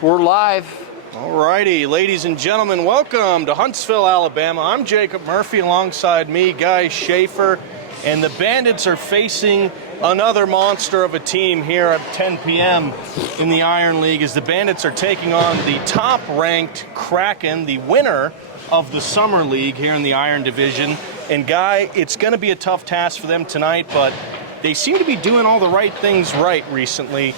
We're live. All righty, ladies and gentlemen, welcome to Huntsville, Alabama. I'm Jacob Murphy, alongside me, Guy Schaefer, and the Bandits are facing another monster of a team here at 10 p.m. in the Iron League as the Bandits are taking on the top-ranked Kraken, the winner of the Summer League here in the Iron Division. And Guy, it's going to be a tough task for them tonight, but they seem to be doing all the right things right recently.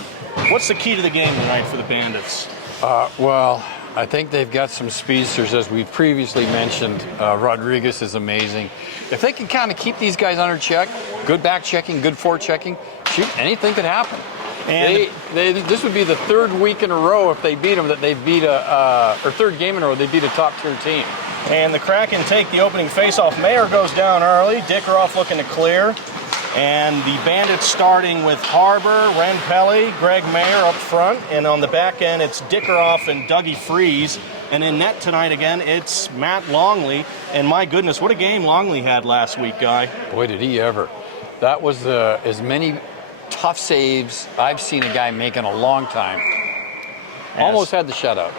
What's the key to the game tonight for the Bandits? Well, I think they've got some speedsters, as we previously mentioned. Rodriguez is amazing. If they can kind of keep these guys under check, good back checking, good forechecking, shoot, anything could happen. And this would be the third week in a row if they beat them that they beat or third game in a row they beat a top-tier team. And the Kraken take the opening faceoff. Mayer goes down early. Dickeroff looking to clear. And the Bandits starting with Harbor, Renpelli, Greg Mayer up front. And on the back end, it's Dickeroff and Dougie Freeze. And in net tonight again, it's Matt Longley. And my goodness, what a game Longley had last week, Guy. Boy, did he ever. That was as many tough saves I've seen a guy make in a long time. Almost had the shutout.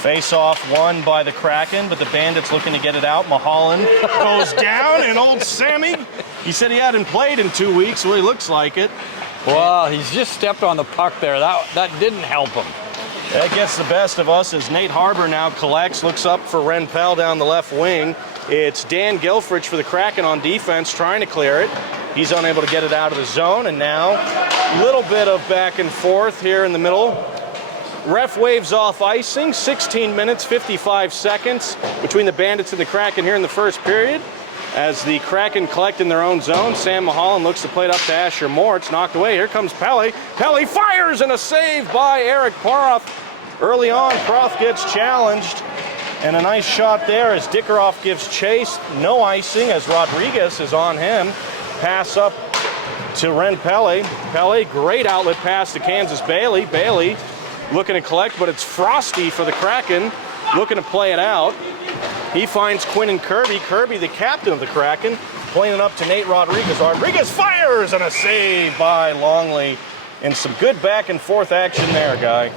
Face-off won by the Kraken, but the Bandits looking to get it out. Mulholland goes down, and old Sammy, he said he hadn't played in 2 weeks, well, he looks like it. Well, he's just stepped on the puck there. That didn't help him. That gets the best of us as Nate Harbor now collects, looks up for Renpel down the left wing. It's Dan Gilfrich for the Kraken on defense trying to clear it. He's unable to get it out of the zone, and now a little bit of back and forth here in the middle. Ref waves off icing, 16 minutes, 55 seconds between the Bandits and the Kraken here in the first period. As the Kraken collect in their own zone, Sam Mulholland looks to play it up to Asher Moore. It's knocked away. Here comes Pelly. Pelly fires, and a save by Eric Paroff. Early on, Proth gets challenged, and a nice shot there as Dickeroff gives chase. No icing as Rodriguez is on him. Pass up to Renpelli. Pelly, great outlet pass to Kansas Bailey. Bailey looking to collect, but it's Frosty for the Kraken, looking to play it out. He finds Quinn and Kirby. Kirby, the captain of the Kraken, playing it up to Nate Rodriguez. Rodriguez fires, and a save by Longley. And some good back and forth action there, Guy.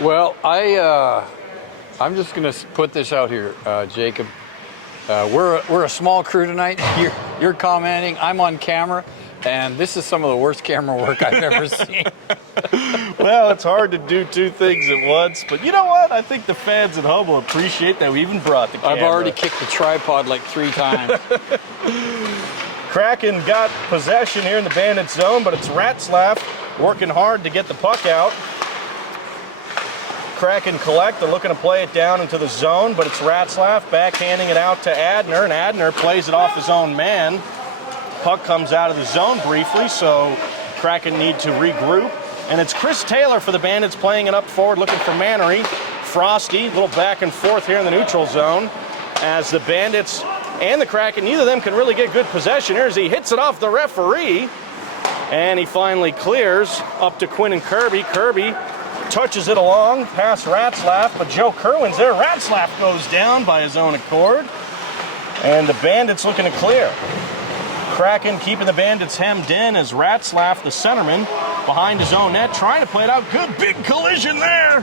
Well, I'm just going to put this out here, Jacob. We're a small crew tonight. You're commenting. I'm on camera. And this is some of the worst camera work I've ever seen. Well, it's hard to do two things at once, but you know what? I think the fans at home will appreciate that we even brought the camera. I've already kicked the tripod like 3 times. Kraken got possession here in the Bandit zone, but it's Ratzlaff working hard to get the puck out. Kraken collect, they're looking to play it down into the zone, but it's Ratzlaff backhanding it out to Adner, and Adner plays it off his own man. Puck comes out of the zone briefly, so Kraken need to regroup. And it's Chris Taylor for the Bandits playing it up forward, looking for Mannery. Frosty, a little back and forth here in the neutral zone. As the Bandits and the Kraken, neither of them can really get good possession here as he hits it off the referee. And he finally clears up to Quinn and Kirby. Kirby touches it along past Ratzlaff, but Joe Kerwin's there. Ratzlaff goes down by his own accord. And the Bandits looking to clear. Kraken keeping the Bandits hemmed in as Ratzlaff, the centerman, behind his own net, trying to play it out. Good big collision there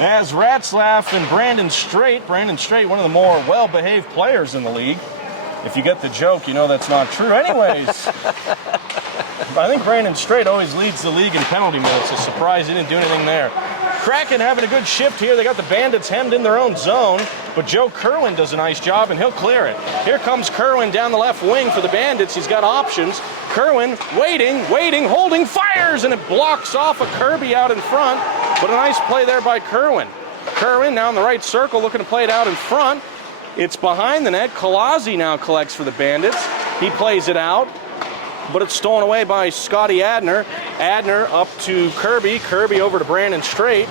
as Ratzlaff and Brandon Strait, one of the more well-behaved players in the league. If you get the joke, you know that's not true. Anyways, I think Brandon Strait always leads the league in penalty minutes. It's a surprise he didn't do anything there. Kraken having a good shift here. They got the Bandits hemmed in their own zone, but Joe Kerwin does a nice job, and he'll clear it. Here comes Kerwin down the left wing for the Bandits. He's got options. Kerwin waiting, holding, fires, and it blocks off a Kirby out in front, but a nice play there by Kerwin. Kerwin now in the right circle looking to play it out in front. It's behind the net. Kolazzi now collects for the Bandits. He plays it out, but it's stolen away by Scotty Adner. Adner up to Kirby. Kirby over to Brandon Strait.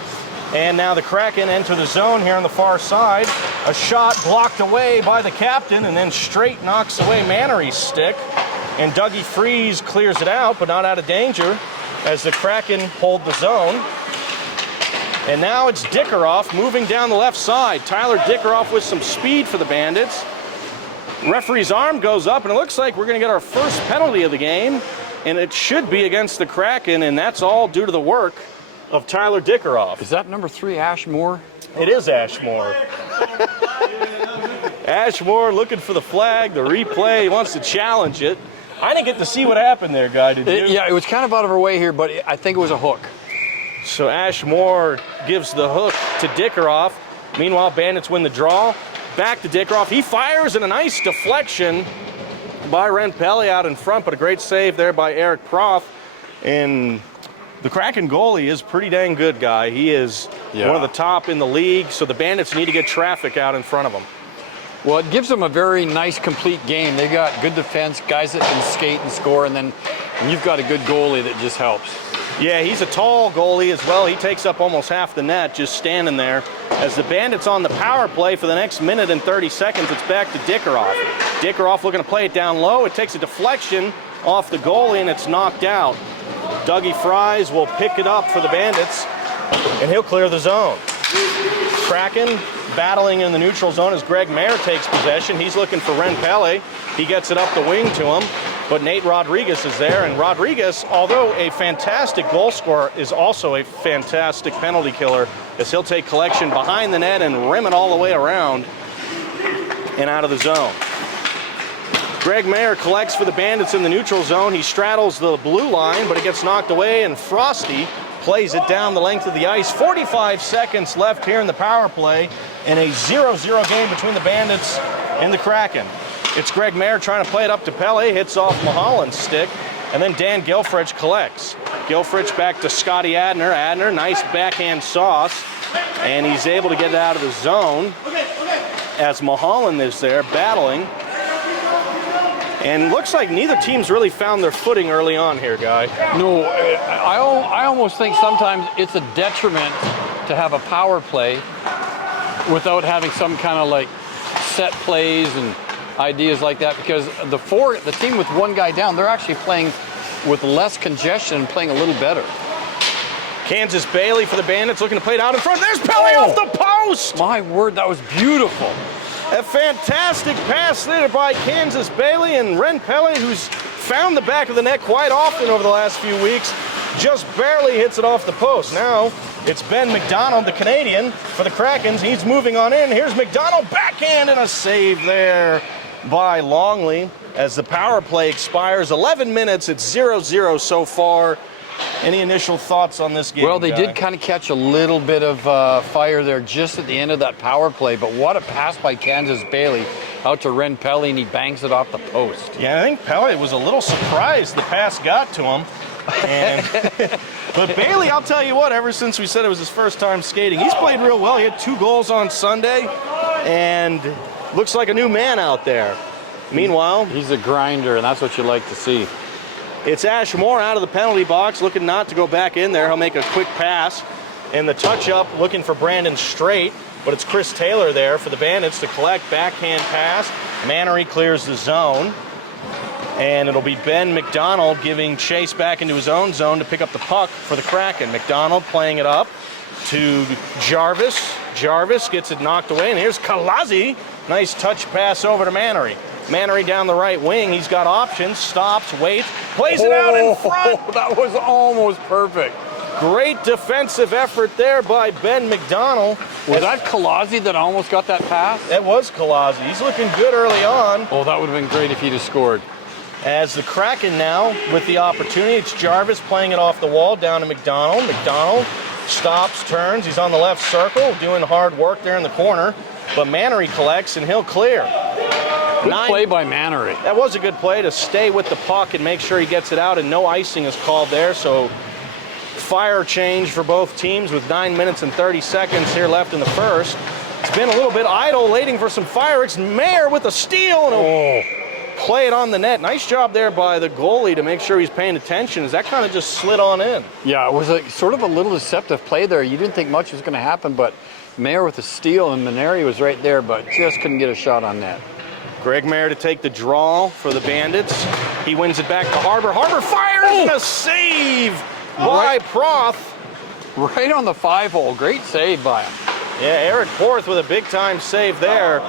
And now the Kraken enter the zone here on the far side. A shot blocked away by the captain, and then Strait knocks away Mannery's stick. And Dougie Freeze clears it out, but not out of danger, as the Kraken hold the zone. And now it's Dickeroff moving down the left side. Tyler Dickeroff with some speed for the Bandits. Referee's arm goes up, and it looks like we're going to get our first penalty of the game, and it should be against the Kraken, and that's all due to the work of Tyler Dickeroff. Is that number 3, Ashmore? It is Ashmore. Ashmore looking for the flag, the replay. He wants to challenge it. I didn't get to see what happened there, Guy, did you? Yeah, it was kind of out of her way here, but I think it was a hook. So Ashmore gives the hook to Dickeroff. Meanwhile, Bandits win the draw. Back to Dickeroff. He fires, and a nice deflection by Ren Pelly out in front, but a great save there by Eric Proth. And the Kraken goalie is pretty dang good, Guy. He is one of the top in the league, so the Bandits need to get traffic out in front of him. Well, it gives them a very nice, complete game. They've got good defense, guys that can skate and score, and then you've got a good goalie that just helps. Yeah, he's a tall goalie as well. He takes up almost half the net just standing there. As the Bandits on the power play for the next minute and 30 seconds, it's back to Dickeroff. Dickeroff looking to play it down low. It takes a deflection off the goalie, and it's knocked out. Dougie Fries will pick it up for the Bandits, and he'll clear the zone. Kraken battling in the neutral zone as Greg Mayer takes possession. He's looking for Ren Pelly. He gets it up the wing to him, but Nate Rodriguez is there. And Rodriguez, although a fantastic goal scorer, is also a fantastic penalty killer, as he'll take collection behind the net and rim it all the way around and out of the zone. Greg Mayer collects for the Bandits in the neutral zone. He straddles the blue line, but it gets knocked away, and Frosty plays it down the length of the ice. 45 seconds left here in the power play, and a 0-0 game between the Bandits and the Kraken. It's Greg Mayer trying to play it up to Pele, hits off Mulholland's stick, and then Dan Gilfrich collects. Gilfrich back to Scotty Adner. Adner, nice backhand sauce, and he's able to get it out of the zone as Mulholland is there battling. And looks like neither team's really found their footing early on here, Guy. No, I almost think sometimes it's a detriment to have a power play without having some kind of like set plays and ideas like that, because the team with one guy down, they're actually playing with less congestion and playing a little better. Kansas Bailey for the Bandits looking to play it out in front. There's Pelly off the post! My word, that was beautiful. A fantastic pass there by Kansas Bailey, and Ren Pelly, who's found the back of the net quite often over the last few weeks, just barely hits it off the post. Now it's Ben McDonald, the Canadian, for the Krakens. He's moving on in. Here's McDonald, backhand, and a save there by Longley as the power play expires. 11 minutes, it's 0-0 so far. Any initial thoughts on this game? Well, they Guy? did kind of catch a little bit of fire there just at the end of that power play, but what a pass by Kansas Bailey out to Ren Pelly, and he bangs it off the post. Yeah, I think Pelly was a little surprised the pass got to him. But Bailey, I'll tell you what, ever since we said it was his first time skating, he's played real well. He had 2 goals on Sunday, and looks like a new man out there. Meanwhile, he's a grinder, and that's what you like to see. It's Ashmore out of the penalty box, looking not to go back in there. He'll make a quick pass, and the touch-up looking for Brandon Strait, but it's Chris Taylor there for the Bandits to collect. Backhand pass. Mannery clears the zone, and it'll be Ben McDonald giving chase back into his own zone to pick up the puck for the Kraken. McDonald playing it up to Jarvis. Jarvis gets it knocked away, and here's Kalazi. Nice touch pass over to Mannery. Mannery down the right wing. He's got options. Stops, waits, plays it out in front. That was almost perfect. Great defensive effort there by Ben McDonald. Was that Kalazi that almost got that pass? That was Kalazi. He's looking good early on. Oh, that would have been great if he'd have scored. As the Kraken now with the opportunity, it's Jarvis playing it off the wall down to McDonald. McDonald stops, turns. He's on the left circle, doing hard work there in the corner. But Mannery collects, and he'll clear. Good play by Mannery. That was a good play to stay with the puck and make sure he gets it out, and no icing is called there. So fire change for both teams with 9 minutes and 30 seconds here left in the first. It's been a little bit idle, waiting for some fire. It's Mayer with a steal, and play it on the net. Nice job there by the goalie to make sure he's paying attention, as that kind of just slid on in. Yeah, it was sort of a little deceptive play there. You didn't think much was going to happen, but Mayer with a steal, and Maneri was right there, but just couldn't get a shot on net. Greg Mayer to take the draw for the Bandits. He wins it back to Harbor. Harbor fires, and a save by Proth. Right on the 5-hole. Great save by him. Yeah, Eric Porth with a big-time save there,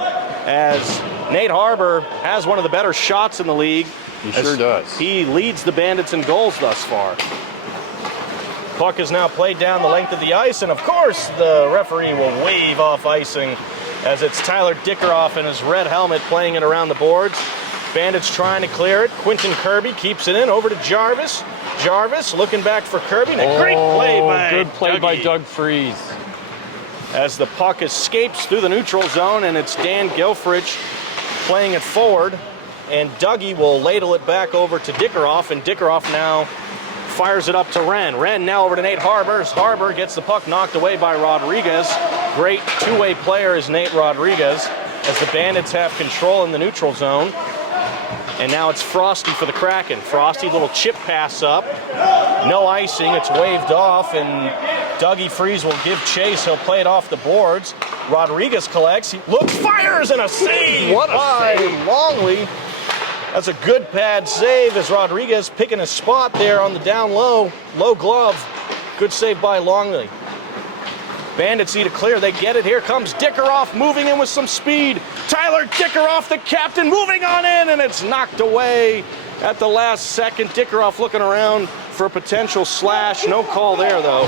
as Nate Harbor has one of the better shots in the league. He sure does. He leads the Bandits in goals thus far. Puck is now played down the length of the ice, and of course the referee will wave off icing as it's Tyler Dickeroff in his red helmet playing it around the boards. Bandits trying to clear it. Quentin Kirby keeps it in over to Jarvis. Jarvis looking back for Kirby, and a great play by good play by Dougie. Doug Freeze. As the puck escapes through the neutral zone, and it's Dan Gilfrich playing it forward, and Dougie will ladle it back over to Dickeroff, and Dickeroff now fires it up to Wren. Wren now over to Nate Harbour. Harbour gets the puck knocked away by Rodriguez. Great two-way player is Nate Rodriguez, as the Bandits have control in the neutral zone. And now it's Frosty for the Kraken. Frosty, little chip pass up. No icing, it's waved off, and Dougie Freeze will give chase. He'll play it off the boards. Rodriguez collects, he looks, fires, and a save! What a save. Longley. That's a good pad save as Rodriguez picking a spot there on the down low glove. Good save by Longley. Bandits need to clear, they get it. Here comes Dickeroff moving in with some speed. Tyler Dickeroff, the captain, moving on in, and it's knocked away at the last second. Dickeroff looking around for a potential slash. No call there, though.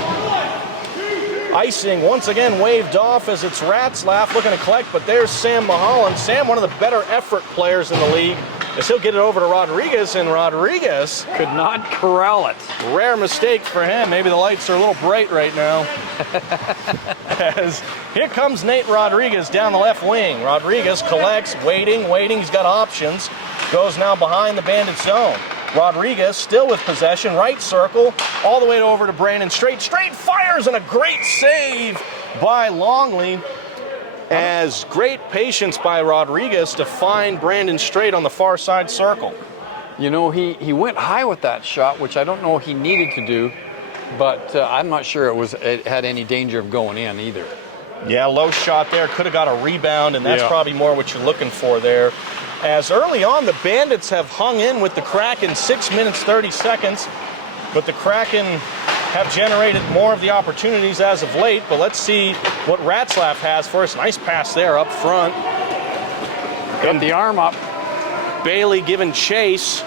Icing once again waved off as it's Ratzlaff looking to collect, but there's Sam Mahalan. Sam, one of the better effort players in the league, as he'll get it over to Rodriguez, and Rodriguez could not corral it. Rare mistake for him. Maybe the lights are a little bright right now. As here comes Nate Rodriguez down the left wing. Rodriguez collects, waiting. He's got options. Goes now behind the Bandit zone. Rodriguez still with possession, right circle, all the way over to Brandon Straight. Straight fires, and a great save by Longley. As great patience by Rodriguez to find Brandon Straight on the far side circle. You know, he went high with that shot, which I don't know he needed to do, but I'm not sure it had any danger of going in either. Yeah, low shot there, could have got a rebound, and that's probably more what you're looking for there. As early on, the Bandits have hung in with the Kraken 6 minutes, 30 seconds, but the Kraken have generated more of the opportunities as of late. But let's see what Ratzlaff has for us. Nice pass there up front. Got the arm up. Bailey giving chase.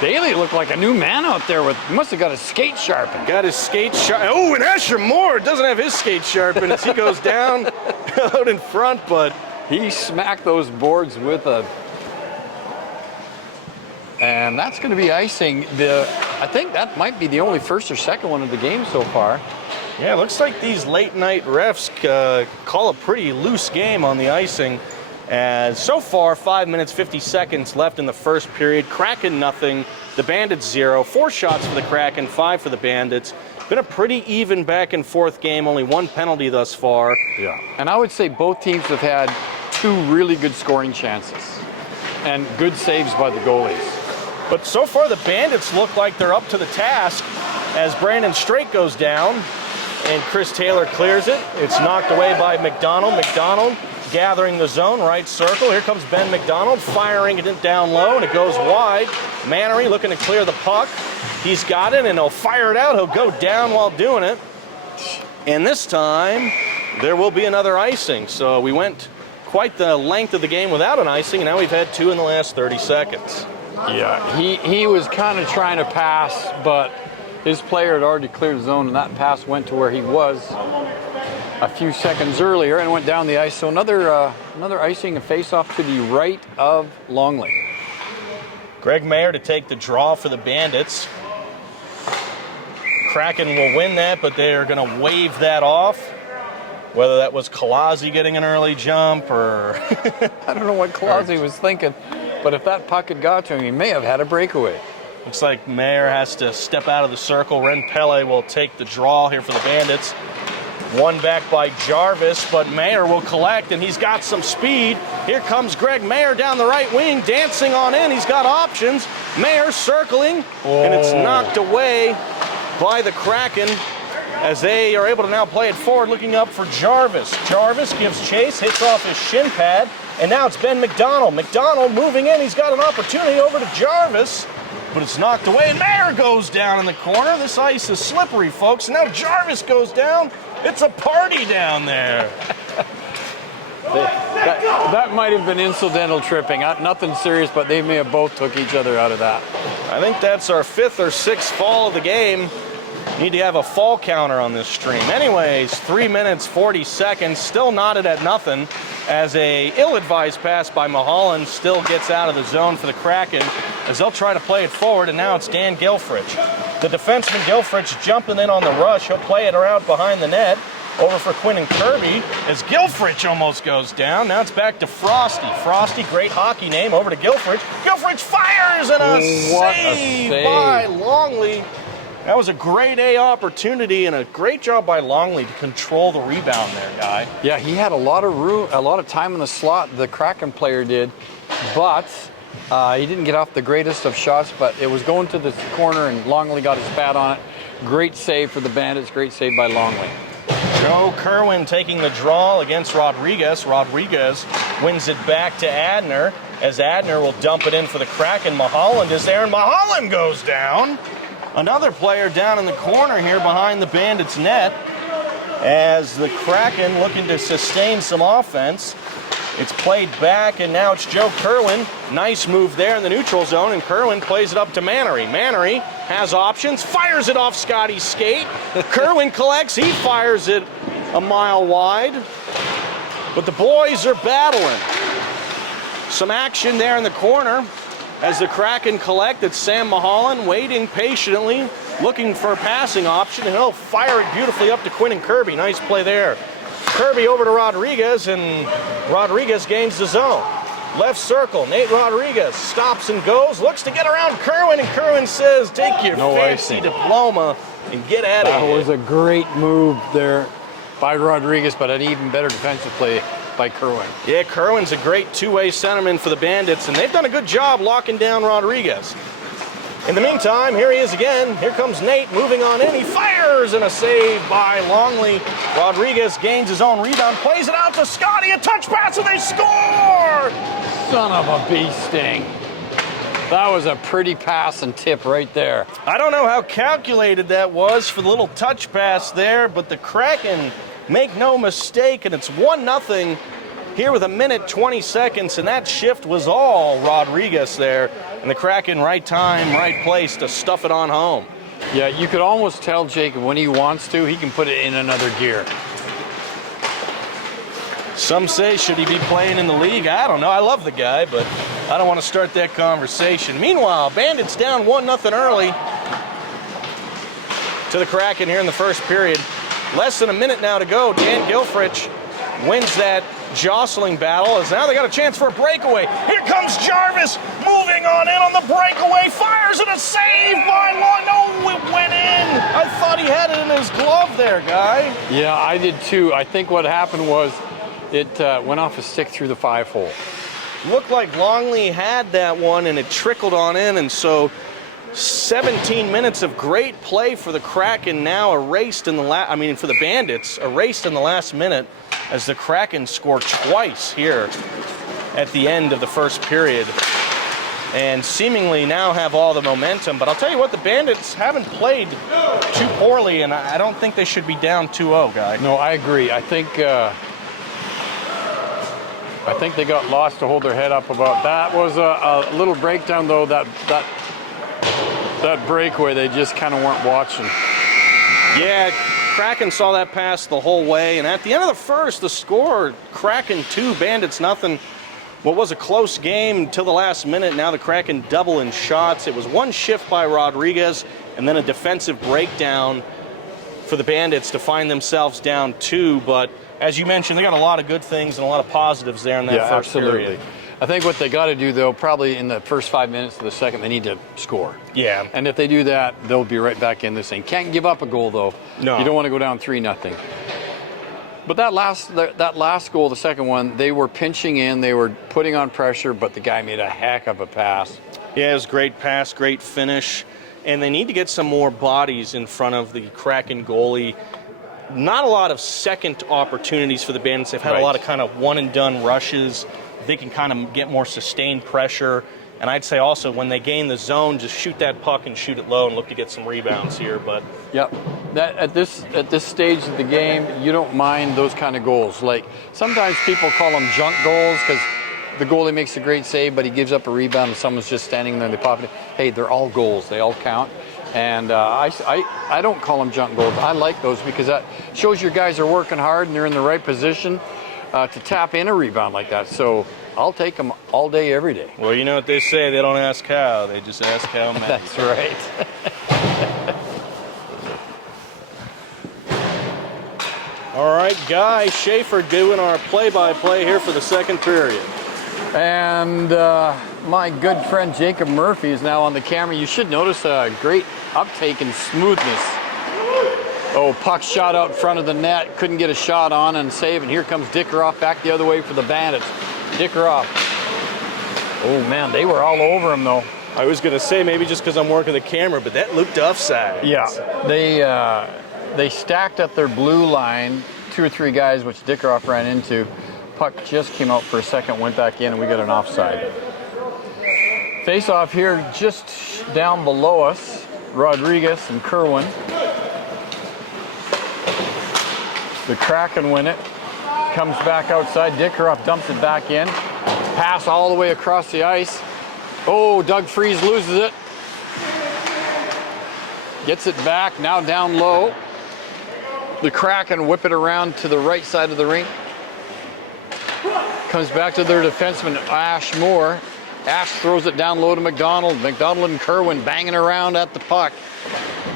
Bailey looked like a new man out there with, must have got his skate sharpened. Got his skate sharpened. Oh, and Asher Moore doesn't have his skate sharpened as he goes down out in front, but he smacked those boards with a, and that's going to be icing. I think that might be the only first or second one of the game so far. Yeah, it looks like these late night refs call a pretty loose game on the icing. As so far, 5 minutes, 50 seconds left in the first period. Kraken nothing, the Bandits 0. 4 shots for the Kraken, 5 for the Bandits. Been a pretty even back and forth game, only 1 penalty thus far. Yeah. And I would say both teams have had 2 really good scoring chances and good saves by the goalies. But so far, the Bandits look like they're up to the task as Brandon Straight goes down and Chris Taylor clears it. It's knocked away by McDonald. McDonald gathering the zone, right circle. Here comes Ben McDonald firing it down low, and it goes wide. Mannery looking to clear the puck. He's got it, and he'll fire it out. He'll go down while doing it. And this time, there will be another icing. So we went quite the length of the game without an icing, and now we've had 2 in the last 30 seconds. Yeah, he was kind of trying to pass, but his player had already cleared the zone, and that pass went to where he was a few seconds earlier and went down the ice. So another icing, a face-off to the right of Longley. Greg Mayer to take the draw for the Bandits. Kraken will win that, but they are going to wave that off. Whether that was Kolasi getting an early jump or... I don't know what Kolasi was thinking, but if that puck had got to him, he may have had a breakaway. Looks like Mayer has to step out of the circle. Ren Pele will take the draw here for the Bandits. One back by Jarvis, but Mayer will collect, and he's got some speed. Here comes Greg Mayer down the right wing, dancing on in. He's got options. Mayer circling, and it's knocked away by the Kraken as they are able to now play it forward, looking up for Jarvis. Jarvis gives chase, hits off his shin pad, and now it's Ben McDonald. McDonald moving in. He's got an opportunity over to Jarvis, but it's knocked away, and Mayer goes down in the corner. This ice is slippery, folks. Now Jarvis goes down. It's a party down there. That might have been incidental tripping. Nothing serious, but they may have both took each other out of that. I think that's our 5th or 6th fall of the game. Need to have a fall counter on this stream. Anyways, 3 minutes, 40 seconds, still knotted at nothing as a ill-advised pass by Mulholland still gets out of the zone for the Kraken as they'll try to play it forward, and now it's Dan Gilfrich. The defenseman Gilfrich jumping in on the rush. He'll play it around behind the net. Over for Quinn and Kirby as Gilfrich almost goes down. Now it's back to Frosty. Frosty, great hockey name, over to Gilfrich. Gilfrich fires and a save by Longley. That was a grade A opportunity and a great job by Longley to control the rebound there, Guy. Yeah, he had a lot of room, a lot of time in the slot, the Kraken player did, but he didn't get off the greatest of shots, but it was going to the corner and Longley got his pad on it. Great save for the Bandits, great save by Longley. Joe Kerwin taking the draw against Rodriguez. Rodriguez wins it back to Adner as Adner will dump it in for the Kraken. Mulholland is there and Mulholland goes down. Another player down in the corner here behind the Bandits net as the Kraken looking to sustain some offense. It's played back and now it's Joe Kerwin. Nice move there in the neutral zone and Kerwin plays it up to Mannery. Mannery has options, fires it off Scotty's skate. Kerwin collects, he fires it a mile wide. But the boys are battling. Some action there in the corner. As the Kraken collect, it's Sam Mulholland waiting patiently, looking for a passing option, and he'll fire it beautifully up to Quinn and Kirby. Nice play there. Kirby over to Rodriguez, and Rodriguez gains the zone. Left circle, Nate Rodriguez stops and goes, looks to get around Kerwin, and Kerwin says, take your fancy diploma and get out of here. That was a great move there by Rodriguez, but an even better defensive play by Kerwin. Yeah, Kerwin's a great two-way centerman for the Bandits, and they've done a good job locking down Rodriguez. In the meantime, here he is again. Here comes Nate moving on in. He fires and a save by Longley. Rodriguez gains his own rebound, plays it out to Scotty, a touch pass, and they score! Son of a bee sting. That was a pretty pass and tip right there. I don't know how calculated that was for the little touch pass there, but the Kraken make no mistake, and it's 1-0 here with 1:20, and that shift was all Rodriguez there. And the Kraken, right time, right place to stuff it on home. Yeah, you could almost tell Jacob when he wants to, he can put it in another gear. Some say, should he be playing in the league? I don't know. I love the guy, but I don't want to start that conversation. Meanwhile, Bandits down 1-0 early to the Kraken here in the first period. Less than a minute now to go. Dan Gilfrich wins that jostling battle as now they got a chance for a breakaway. Here comes Jarvis moving on in on the breakaway, fires and a save by Long. No, it went in. I thought he had it in his glove there, Guy. Yeah, I did too. I think what happened was it went off a stick through the 5-hole. Looked like Longley had that one and it trickled on in, and so 17 minutes of great play for the Kraken now erased in the for the Bandits, erased in the last minute as the Kraken score twice here at the end of the first period and seemingly now have all the momentum. But I'll tell you what, the Bandits haven't played too poorly, and I don't think they should be down 2-0, Guy. No, I agree. I think they got lost to hold their head up about that. Was a little breakdown though, that breakaway, they just kind of weren't watching. Yeah, Kraken saw that pass the whole way, and at the end of the first, the score, Kraken 2, Bandits nothing. What was a close game till the last minute. Now the Kraken double in shots. It was one shift by Rodriguez, and then a defensive breakdown for the Bandits to find themselves down 2, but as you mentioned, they got a lot of good things and a lot of positives there in that first period. I think what they got to do, though, probably in the first 5 minutes of the second, they need to score. Yeah. And if they do that, they'll be right back in this thing. Can't give up a goal, though. No. You don't want to go down 3-0. But that last goal, the second one, they were pinching in, they were putting on pressure, but the guy made a heck of a pass. Yeah, it was a great pass, great finish. And they need to get some more bodies in front of the Kraken goalie. Not a lot of second opportunities for the Bandits. They've had a lot of kind of one-and-done rushes. They can kind of get more sustained pressure. And I'd say also when they gain the zone, just shoot that puck and shoot it low and look to get some rebounds here. But yep, that at this stage of the game, you don't mind those kind of goals. Like sometimes people call them junk goals because the goalie makes a great save, but he gives up a rebound and someone's just standing there and they pop it. Hey, they're all goals. They all count. And I don't call them junk goals. I like those because that shows your guys are working hard and they're in the right position to tap in a rebound like that. So I'll take them all day, every day. Well, you know what they say, they don't ask how, they just ask how many. That's right. All right, Guy Schaefer doing our play-by-play here for the second period. And my good friend Jacob Murphy is now on the camera. You should notice a great uptake and smoothness. Oh, puck shot out in front of the net, couldn't get a shot on and save, and here comes Dickeroff back the other way for the Bandits. Dickeroff. Oh man, they were all over him though. I was gonna say maybe just because I'm working the camera, but that looked offside. Yeah, they stacked at their blue line, 2 or 3 guys, which Dickeroff ran into. Puck just came out for a second, went back in, and we got an offside. Face off here just down below us, Rodriguez and Kerwin. The Kraken win it. Comes back outside. Dickeroff dumps it back in. Pass all the way across the ice. Oh, Doug Freeze loses it. Gets it back, now down low. The Kraken whip it around to the right side of the rink. Comes back to their defenseman, Ash Moore. Ash throws it down low to McDonald. McDonald and Kerwin banging around at the puck.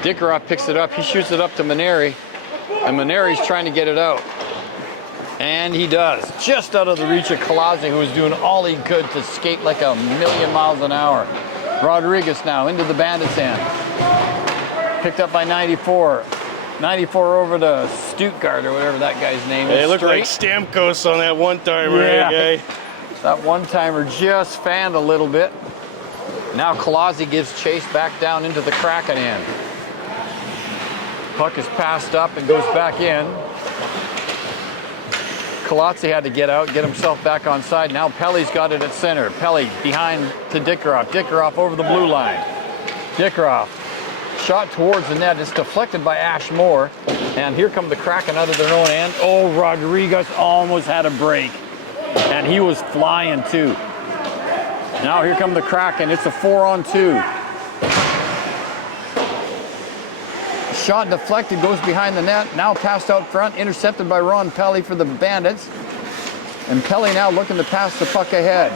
Dickeroff picks it up. He shoots it up to Maneri. And Maneri's trying to get it out. And he does. Just out of the reach of Kolodzi, who was doing all he could to skate like a million miles an hour. Rodriguez now into the Bandits' end. Picked up by 94. 94 over to Stuttgart or whatever that guy's name is. They look like Stamkos on that one-timer, yeah. That one-timer just fanned a little bit. Now Kolodzi gives chase back down into the Kraken end. Puck is passed up and goes back in. Kolodzi had to get out, get himself back on side. Now Pelly's got it at center. Pelly behind to Dickeroff. Dickeroff over the blue line. Dickeroff shot towards the net. It's deflected by Ash Moore. And here come the Kraken out of their own end. Oh, Rodriguez almost had a break. And he was flying too. Now here come the Kraken. It's a 4-on-2. Shot deflected, goes behind the net. Now passed out front, intercepted by Ron Pelly for the Bandits. And Pelly now looking to pass the puck ahead.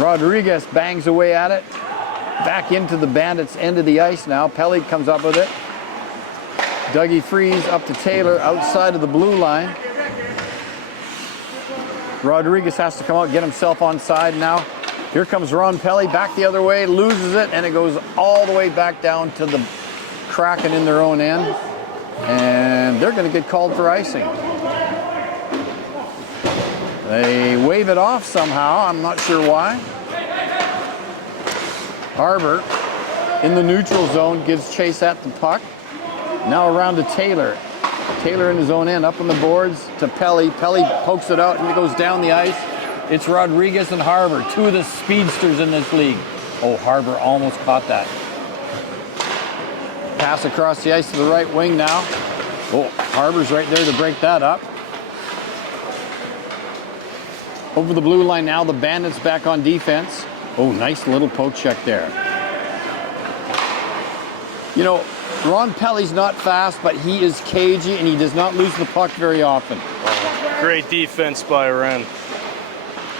Rodriguez bangs away at it. Back into the Bandits' end of the ice now. Pelly comes up with it. Dougie Freeze up to Taylor outside of the blue line. Rodriguez has to come out, get himself on side now. Here comes Ron Pelly back the other way, loses it, and it goes all the way back down to the Kraken in their own end. And they're going to get called for icing. They wave it off somehow, I'm not sure why. Harbor in the neutral zone gives chase at the puck. Now around to Taylor. Taylor in his own end, up on the boards to Pelly. Pelly pokes it out and it goes down the ice. It's Rodriguez and Harbor, 2 of the speedsters in this league. Oh, Harbor almost caught that. Pass across the ice to the right wing now. Oh, Harbor's right there to break that up. Over the blue line now, the Bandits back on defense. Oh, nice little poke check there. You know, Ron Pelly's not fast, but he is cagey and he does not lose the puck very often. Great defense by Ren.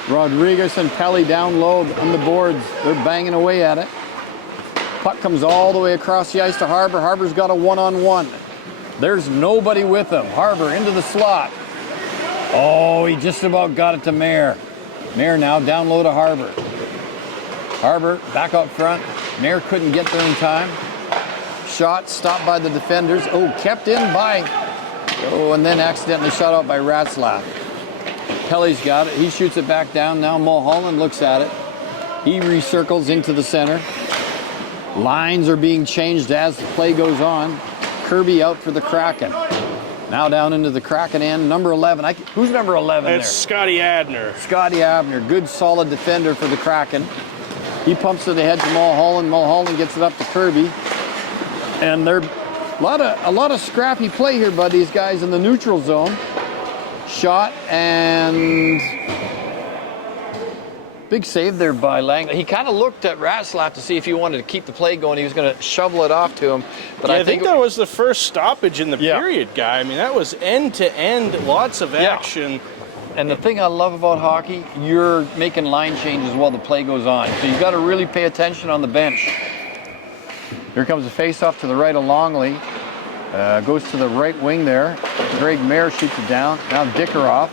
Rodriguez and Pelly down low on the boards. They're banging away at it. Puck comes all the way across the ice to Harbor. Harbor's got a one-on-one. There's nobody with him. Harbor into the slot. Oh, he just about got it to Mayer. Mayer now down low to Harbor. Harbor back up front. Mayer couldn't get there in time. Shot stopped by the defenders. Oh, kept in by... Oh, and then accidentally shot out by Ratzlaff. Pelly's got it. He shoots it back down. Now Mulholland looks at it. He recircles into the center. Lines are being changed as the play goes on. Kirby out for the Kraken. Now down into the Kraken end. Number 11. Who's number 11 there? It's Scotty Abner. Scotty Abner. Good, solid defender for the Kraken. He pumps it ahead to Mulholland. Mulholland gets it up to Kirby. And they're a lot of scrappy play here by these guys in the neutral zone. Shot and Big save there by Langley. He kind of looked at Ratzlaff to see if he wanted to keep the play going. He was going to shovel it off to him. But yeah, I think that was the first stoppage in the period, Guy. I mean, that was end to end, lots of action. And the thing I love about hockey, you're making line changes while the play goes on. So you've got to really pay attention on the bench. Here comes a face-off to the right of Longley. Goes to the right wing there. Greg Mayer shoots it down. Now Dickeroff.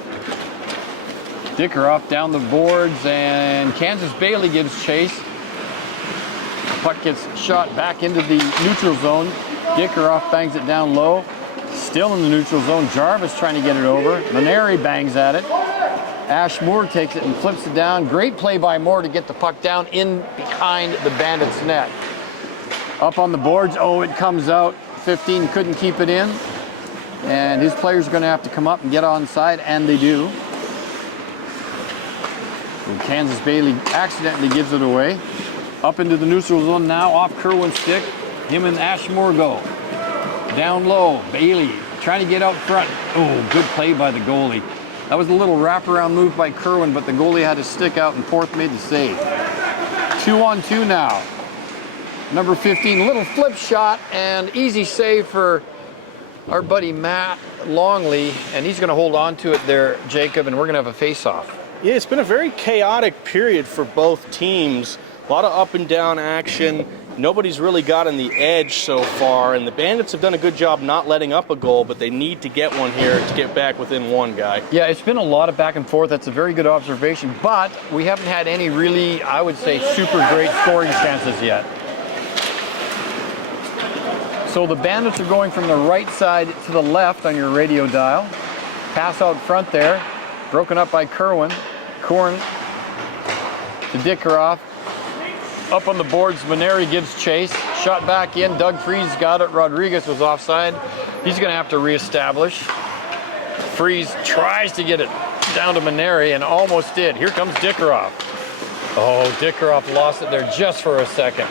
Dickeroff down the boards, and Kansas Bailey gives chase. Puck gets shot back into the neutral zone. Dickeroff bangs it down low. Still in the neutral zone. Jarvis trying to get it over. Maneri bangs at it. Ash Moore takes it and flips it down. Great play by Moore to get the puck down in behind the Bandits' net. Up on the boards. Oh, it comes out. 15 couldn't keep it in. And his players are going to have to come up and get onside, and they do. And Kansas Bailey accidentally gives it away. Up into the neutral zone now, off Kerwin's stick. Him and Ashmore go. Down low, Bailey trying to get out front. Oh, good play by the goalie. That was a little wraparound move by Kerwin, but the goalie had to stick out, and Forth made the save. 2-on-2 now. Number 15, little flip shot and easy save for our buddy Matt Longley, and he's going to hold on to it there, Jacob, and we're going to have a face-off. Yeah, it's been a very chaotic period for both teams. A lot of up and down action. Nobody's really gotten the edge so far, and the Bandits have done a good job not letting up a goal, but they need to get one here to get back within one, Guy. Yeah, it's been a lot of back and forth. That's a very good observation, but we haven't had any really, I would say, super great scoring chances yet. So the Bandits are going from the right side to the left on your radio dial. Pass out front there, broken up by Kerwin. Korn to Dickeroff. Up on the boards, Maneri gives chase. Shot back in, Doug Freese got it. Rodriguez was offside. He's going to have to reestablish. Freese tries to get it down to Maneri and almost did. Here comes Dickeroff. Oh, Dickeroff lost it there just for a second.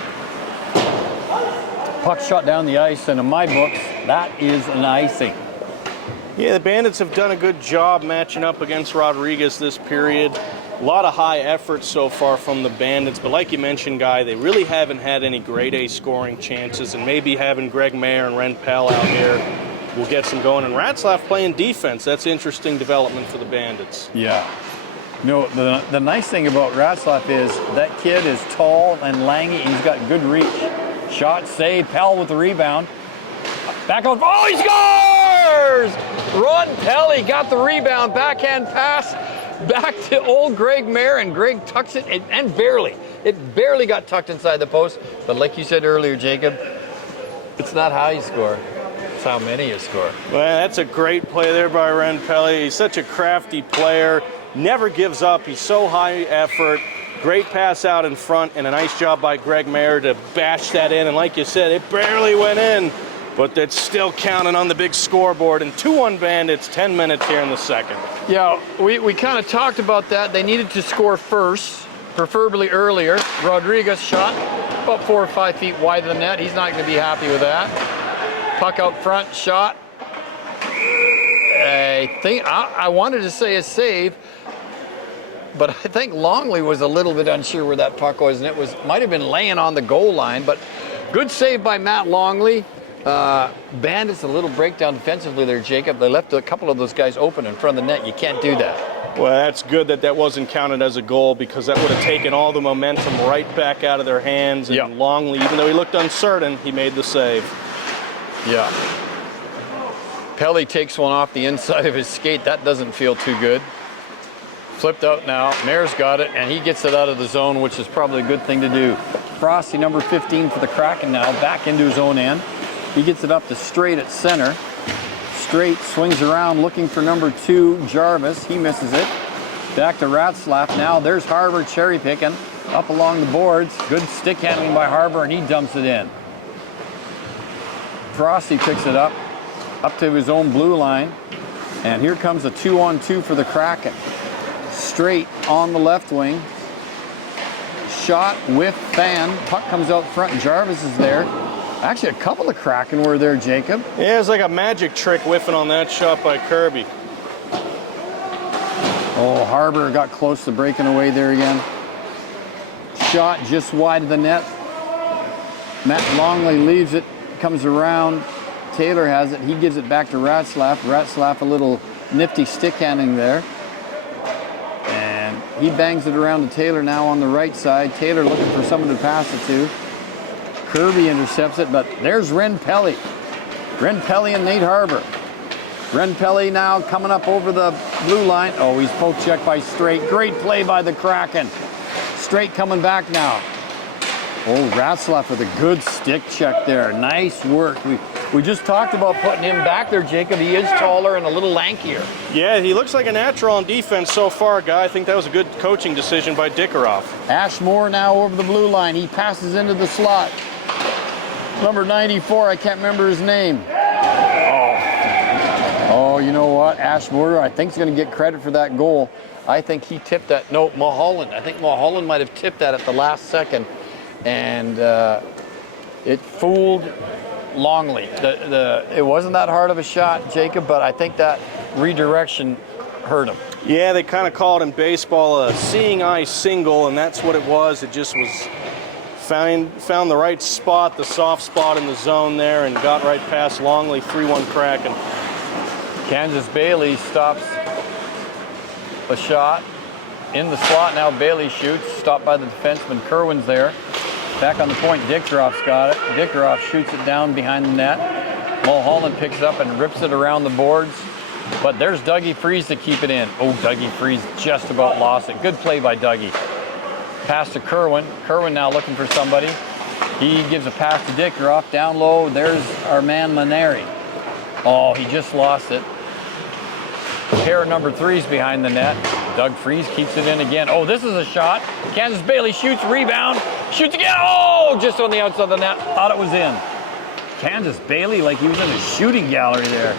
Puck shot down the ice, and in my books, that is an icing. Yeah, the Bandits have done a good job matching up against Rodriguez this period. A lot of high effort so far from the Bandits, but like you mentioned, Guy, they really haven't had any grade A scoring chances, and maybe having Greg Mayer and Ren Pell out here will get some going. And Ratzlaff playing defense, that's interesting development for the Bandits. Yeah. No, the nice thing about Ratzlaff is that kid is tall and langy, and he's got good reach. Shot, save, Pell with the rebound. Back on, oh, he scores! Ron Pelly got the rebound, backhand pass back to old Greg Mayer, and Greg tucks it, and barely. It barely got tucked inside the post, but like you said earlier, Jacob, it's not how you score, it's how many you score. Well, that's a great play there by Ren Pelly. He's such a crafty player, never gives up, he's so high effort. Great pass out in front, and a nice job by Greg Mayer to bash that in. And like you said, it barely went in, but that's still counting on the big scoreboard. And 2-1 Bandits, 10 minutes here in the second. Yeah, we kind of talked about that. They needed to score first, preferably earlier. Rodriguez shot about 4 or 5 feet wide of the net. He's not going to be happy with that. Puck out front, shot. I wanted to say a save, but I think Longley was a little bit unsure where that puck was, and it might have been laying on the goal line, but good save by Matt Longley. Bandits a little breakdown defensively there, Jacob. They left a couple of those guys open in front of the net. You can't do that. Well, that's good that wasn't counted as a goal, because that would have taken all the momentum right back out of their hands. And Longley, even though he looked uncertain, he made the save. Yeah. Pelly takes one off the inside of his skate. That doesn't feel too good. Flipped out now. Mayer's got it, and he gets it out of the zone, which is probably a good thing to do. Frosty, number 15 for the Kraken now, back into his own end. He gets it up to Straight at center. Straight swings around looking for number 2, Jarvis. He misses it. Back to Ratzlaff now. There's Harbour cherry picking up along the boards. Good stick handling by Harbour, and he dumps it in. Frosty picks it up to his own blue line. And here comes a 2-on-2 for the Kraken. Straight on the left wing. Shot with fan. Puck comes out front. Jarvis is there. Actually, a couple of Kraken were there, Jacob. Yeah, it's like a magic trick whiffing on that shot by Kirby. Oh, Harbour got close to breaking away there again. shot just wide of the net. Matt Longley leaves it, comes around. Taylor has it. He gives it back to Ratzlaff. Ratzlaff a little nifty stick handling there. And he bangs it around to Taylor now on the right side. Taylor looking for someone to pass it to. Kirby intercepts it, but there's Ren Pelly. Ren Pelly and Nate Harbour. Ren Pelly now coming up over the blue line. Oh, he's poke checked by Straight. Great play by the Kraken. Straight coming back now. Oh, Ratzlaff with a good stick check there. Nice work. We just talked about putting him back there, Jacob. He is taller and a little lankier. Yeah, he looks like a natural on defense so far, Guy. I think that was a good coaching decision by Dickeroff. Ashmore now over the blue line. He passes into the slot. Number 94, I can't remember his name. Oh, you know what? Ashmore, I think, is going to get credit for that goal. I think he tipped that. No, Mulholland. I think Mulholland might have tipped that at the last second. And it fooled Longley. It wasn't that hard of a shot, Jacob, but I think that redirection hurt him. Yeah, they kind of called in baseball a seeing eye single, and that's what it was. It just was found the right spot, the soft spot in the zone there, and got right past Longley. 3-1 Kraken. Kansas Bailey stops a shot in the slot. Now Bailey shoots, stopped by the defenseman. Kerwin's there. Back on the point, Dickeroff's got it. Dickeroff shoots it down behind the net. Mulholland picks it up and rips it around the boards. But there's Dougie Freeze to keep it in. Oh, Dougie Freeze just about lost it. Good play by Dougie. Pass to Kerwin. Kerwin now looking for somebody. He gives a pass to Dickeroff. Down low, there's our man Maneri. Oh, he just lost it. Pair of number 3's behind the net. Doug Freeze keeps it in again. Oh, this is a shot. Kansas Bailey shoots, rebound, shoots again. Oh, just on the outside of the net. Thought it was in. Kansas Bailey, like he was in a shooting gallery there.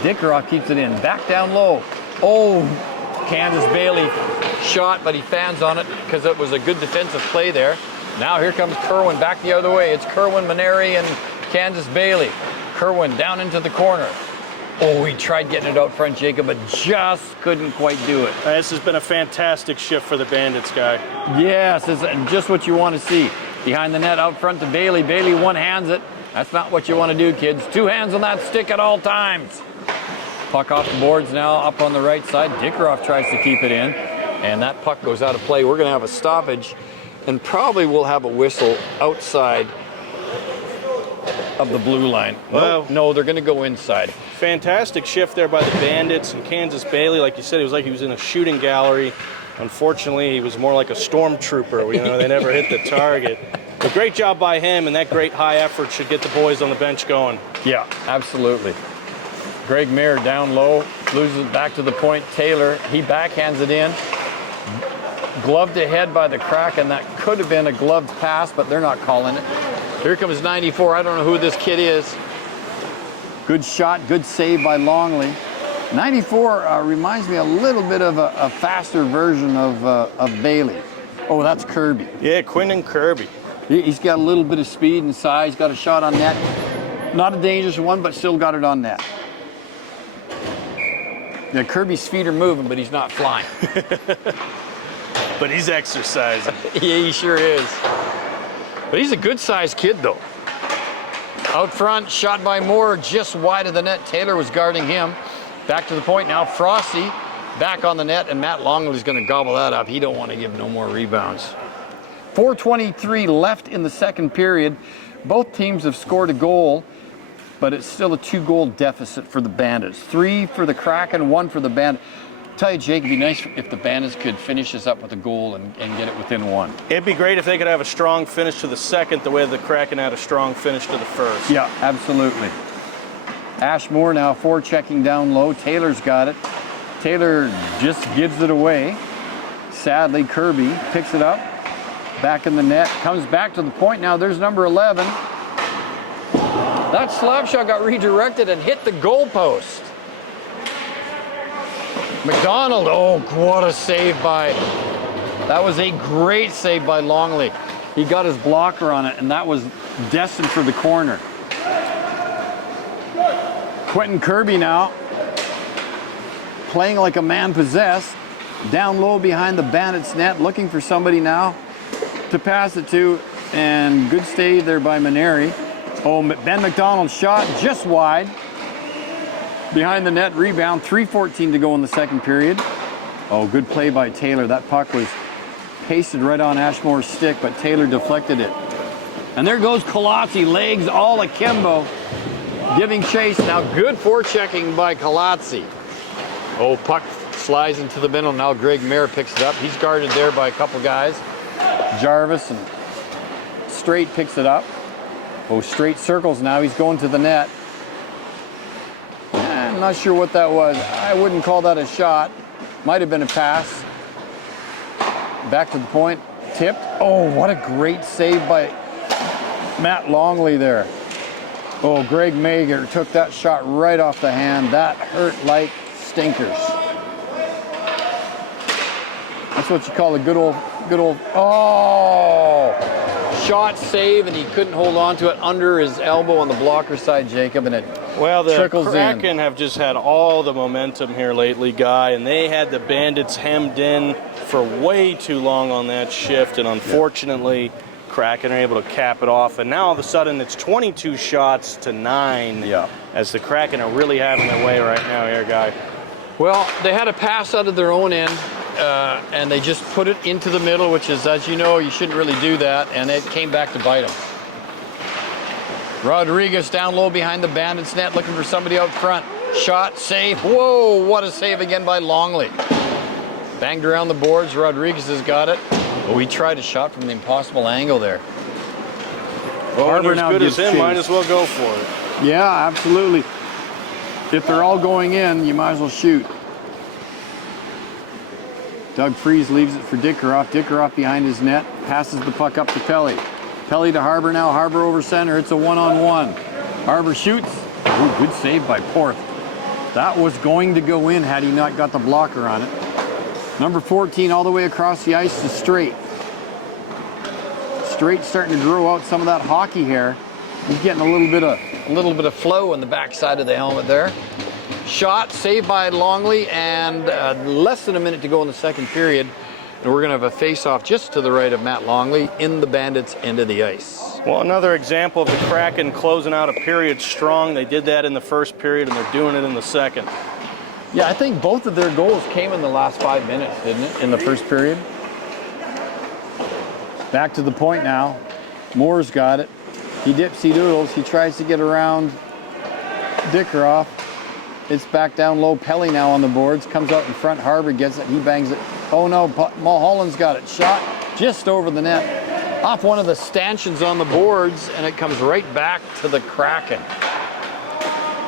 Dickeroff keeps it in. Back down low. Oh, Kansas Bailey shot, but he fans on it because it was a good defensive play there. Now here comes Kerwin back the other way. It's Kerwin, Maneri, and Kansas Bailey. Kerwin down into the corner. Oh, he tried getting it out front, Jacob, but just couldn't quite do it. This has been a fantastic shift for the Bandits, Guy. Yes, it's just what you want to see. Behind the net, out front to Bailey. Bailey one-hands it. That's not what you want to do, kids. 2 hands on that stick at all times. Puck off the boards now, up on the right side. Dickeroff tries to keep it in, and that puck goes out of play. We're going to have a stoppage, and probably we'll have a whistle outside of the blue line. Well, no, they're going to go inside. Fantastic shift there by the Bandits, and Kansas Bailey, like you said, it was like he was in a shooting gallery. Unfortunately, he was more like a stormtrooper. You know, they never hit the target. But great job by him, and that great high effort should get the boys on the bench going. Yeah, absolutely. Greg Mayer down low, loses it back to the point. Taylor, he backhands it in. Gloved ahead by the Kraken. That could have been a gloved pass, but they're not calling it. Here comes 94. I don't know who this kid is. Good shot, good save by Longley. 94 reminds me a little bit of a faster version of Bailey. Oh, that's Kirby. Yeah, Quinton Kirby. He's got a little bit of speed and size, got a shot on net. Not a dangerous one, but still got it on net. Yeah, Kirby's feet are moving, but he's not flying. But he's exercising. Yeah, he sure is. But he's a good-sized kid, though. Out front, shot by Moore, just wide of the net. Taylor was guarding him. Back to the point now. Frosty back on the net, and Matt Longley's going to gobble that up. He don't want to give no more rebounds. 4:23 left in the second period. Both teams have scored a goal, but it's still a 2-goal deficit for the Bandits. 3 for the Kraken, 1 for the Bandits. Tell you, Jake, it'd be nice if the Bandits could finish this up with a goal and get it within 1. It'd be great if they could have a strong finish to the second the way the Kraken had a strong finish to the first. Yeah, absolutely. Ashmore now forechecking down low. Taylor's got it. Taylor just gives it away. Sadly, Kirby picks it up. Back in the net. Comes back to the point now. There's number 11. That slap shot got redirected and hit the goalpost. McDonald, oh, what a save by, that was a great save by Longley. He got his blocker on it, and that was destined for the corner. Quentin Kirby now, playing like a man possessed, down low behind the Bandits net, looking for somebody now. to pass it to, and good save there by Maneri. Oh, Ben McDonald's shot just wide. Behind the net rebound, 3:14 to go in the second period. Oh, good play by Taylor. That puck was pasted right on Ashmore's stick, but Taylor deflected it. And there goes Colazzi, legs all akimbo, giving chase. Now good forechecking by Colazzi. Oh, puck slides into the middle. Now Greg Mayer picks it up. He's guarded there by a couple guys. Jarvis and Straight picks it up. Oh, Straight circles now. He's going to the net. I'm not sure what that was. I wouldn't call that a shot. Might have been a pass. Back to the point. Tipped. Oh, what a great save by Matt Longley there. Oh, Greg Mager took that shot right off the hand. That hurt like stinkers. That's what you call a good old, oh! Shot save, and he couldn't hold on to it under his elbow on the blocker side, Jacob, and it trickles in. Well, the Kraken have just had all the momentum here lately, Guy, and they had the Bandits hemmed in for way too long on that shift, and unfortunately, Kraken are able to cap it off, and now all of a sudden it's 22 shots to 9 as the Kraken are really having their way right now here, Guy. Well, they had a pass out of their own end, and they just put it into the middle, which is, as you know, you shouldn't really do that, and it came back to bite them. Rodriguez down low behind the Bandits net, looking for somebody out front. Shot, save. Whoa, what a save again by Longley. Banged around the boards. Rodriguez has got it. Oh, he tried a shot from the impossible angle there. Well, Harbor as good as him, might as well go for it. Yeah, absolutely. If they're all going in, you might as well shoot. Doug Freese leaves it for Dickeroff. Dickeroff behind his net, passes the puck up to Pelly. Pelly to Harbor now. Harbor over center. It's a one-on-one. Harbor shoots. Ooh, good save by Porth. That was going to go in had he not got the blocker on it. Number 14 all the way across the ice to Straight. Straight starting to grow out some of that hockey hair. He's getting a little bit of flow in the backside of the helmet there. Shot, saved by Longley, and less than a minute to go in the second period. And we're going to have a face-off just to the right of Matt Longley in the Bandits' end of the ice. Well, another example of the Kraken closing out a period strong. They did that in the first period, and they're doing it in the second. Yeah, I think both of their goals came in the last 5 minutes, didn't it, in the first period? Back to the point now. Moore's got it. He dips, he doodles. He tries to get around Dickeroff. It's back down low. Pelly now on the boards. Comes out in front. Harbor gets it. He bangs it. Oh, no. Mulholland's got it. Shot just over the net. Off one of the stanchions on the boards, and it comes right back to the Kraken.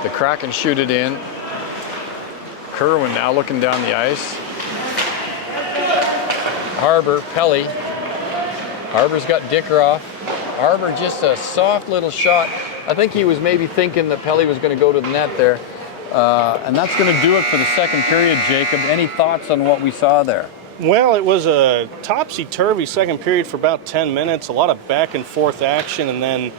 The Kraken shoot it in. Kerwin now looking down the ice. Harbor, Pelly. Harbor's got Dickeroff. Harbor just a soft little shot. I think he was maybe thinking that Pelly was going to go to the net there. And that's going to do it for the second period, Jacob. Any thoughts on what we saw there? Well, it was a topsy-turvy second period for about 10 minutes. A lot of back and forth action, and then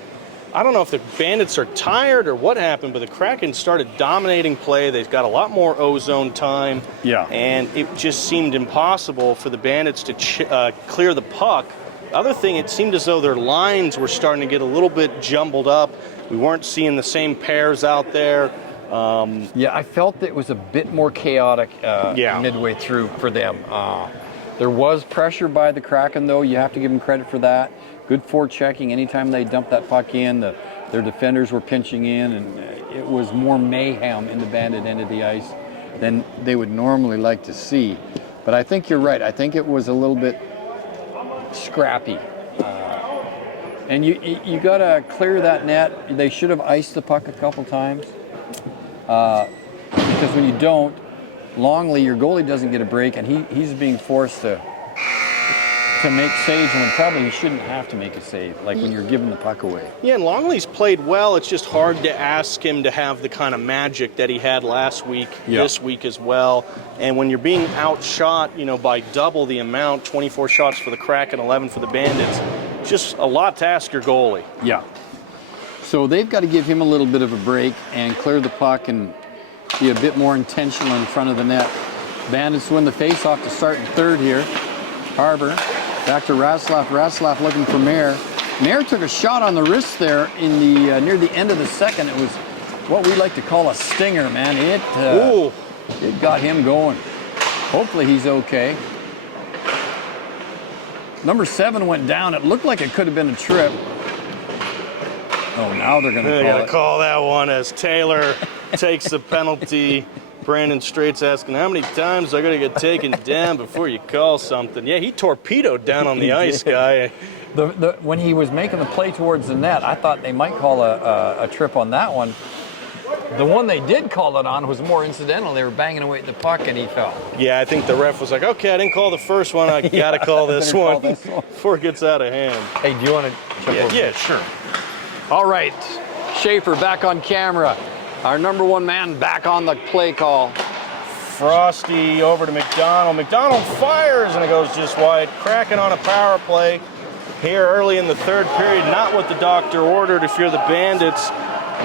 I don't know if the Bandits are tired or what happened, but the Kraken started dominating play. They've got a lot more ozone time. Yeah. And it just seemed impossible for the Bandits to clear the puck. Other thing, it seemed as though their lines were starting to get a little bit jumbled up. We weren't seeing the same pairs out there. Yeah, I felt that it was a bit more chaotic midway through for them. There was pressure by the Kraken, though. You have to give them credit for that. Good forechecking. Anytime they dumped that puck in, their defenders were pinching in, and it was more mayhem in the Bandit end of the ice than they would normally like to see. But I think you're right. I think it was a little bit scrappy. And you got to clear that net. They should have iced the puck a couple times. Because when you don't, Longley, your goalie doesn't get a break, and he's being forced to make saves when probably he shouldn't have to make a save, like when you're giving the puck away. Yeah, and Longley's played well. It's just hard to ask him to have the kind of magic that he had last week, this week as well. And when you're being outshot, by double the amount, 24 shots for the Kraken, 11 for the Bandits, just a lot to ask your goalie. Yeah. So they've got to give him a little bit of a break and clear the puck and be a bit more intentional in front of the net. Bandits win the faceoff to start in third here. Harbor Back to Ratzlaff. Ratzlaff looking for Mayer. Mayer took a shot on the wrist there in the near the end of the second. It was what we like to call a stinger, man. It got him going. Hopefully he's okay. Number 7 went down. It looked like it could have been a trip. Oh, now they're going to call that one as Taylor takes the penalty. Brandon Straight's asking, how many times are going to get taken down before you call something? Yeah, he torpedoed down on the ice, guy. When he was making the play towards the net, I thought they might call a trip on that one. The one they did call it on was more incidental. They were banging away at the puck, and he fell. Yeah, I think the ref was like, okay, I didn't call the first one. I got to call this one before it gets out of hand. Hey, do you want to check over? Yeah, sure. All right, Schaefer back on camera. Our number 1 man back on the play call. Frosty over to McDonald. McDonald fires, and it goes just wide. Kraken on a power play here early in the third period. Not what the doctor ordered if you're the Bandits.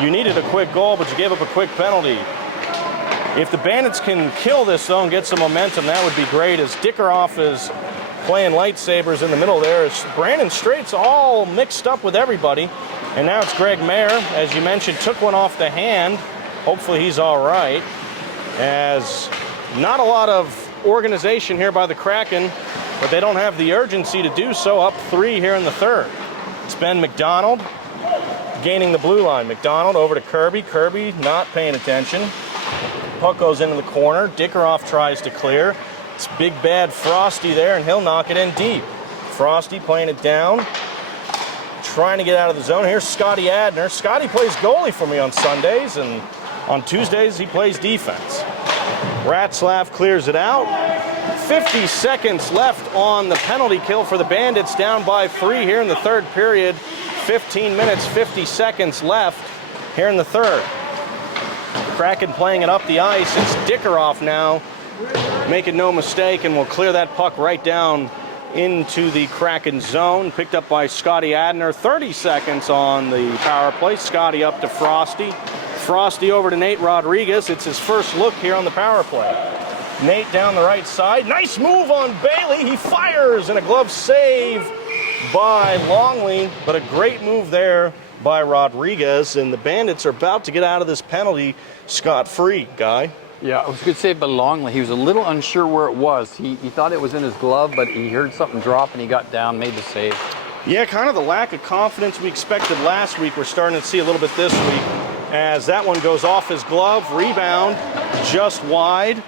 You needed a quick goal, but you gave up a quick penalty. If the Bandits can kill this, though, and get some momentum, that would be great, as Dickeroff is playing lightsabers in the middle there. Brandon Straight's all mixed up with everybody. And now it's Greg Mayer, as you mentioned, took one off the hand. Hopefully he's all right. As not a lot of organization here by the Kraken, but they don't have the urgency to do so. Up 3 here in the third. It's Ben McDonald gaining the blue line. McDonald over to Kirby. Kirby not paying attention. Puck goes into the corner. Dickeroff tries to clear. It's big bad Frosty there, and he'll knock it in deep. Frosty playing it down. Trying to get out of the zone. Here's Scotty Adner. Scotty plays goalie for me on Sundays, and on Tuesdays he plays defense. Ratzlaff clears it out. 50 seconds left on the penalty kill for the Bandits, down by 3 here in the third period. 15 minutes, 50 seconds left here in the third. Kraken playing it up the ice. It's Dickeroff now, making no mistake, and will clear that puck right down into the Kraken zone. Picked up by Scotty Adner. 30 seconds on the power play. Scotty up to Frosty. Frosty over to Nate Rodriguez. It's his first look here on the power play. Nate down the right side. Nice move on Bailey. He fires, and a glove save by Longley, but a great move there by Rodriguez, and the Bandits are about to get out of this penalty scot-free, Guy. Yeah, it was a good save by Longley. He was a little unsure where it was. He thought it was in his glove, but he heard something drop, and he got down, made the save. Yeah, kind of the lack of confidence we expected last week, we're starting to see a little bit this week, as that one goes off his glove. Rebound just wide.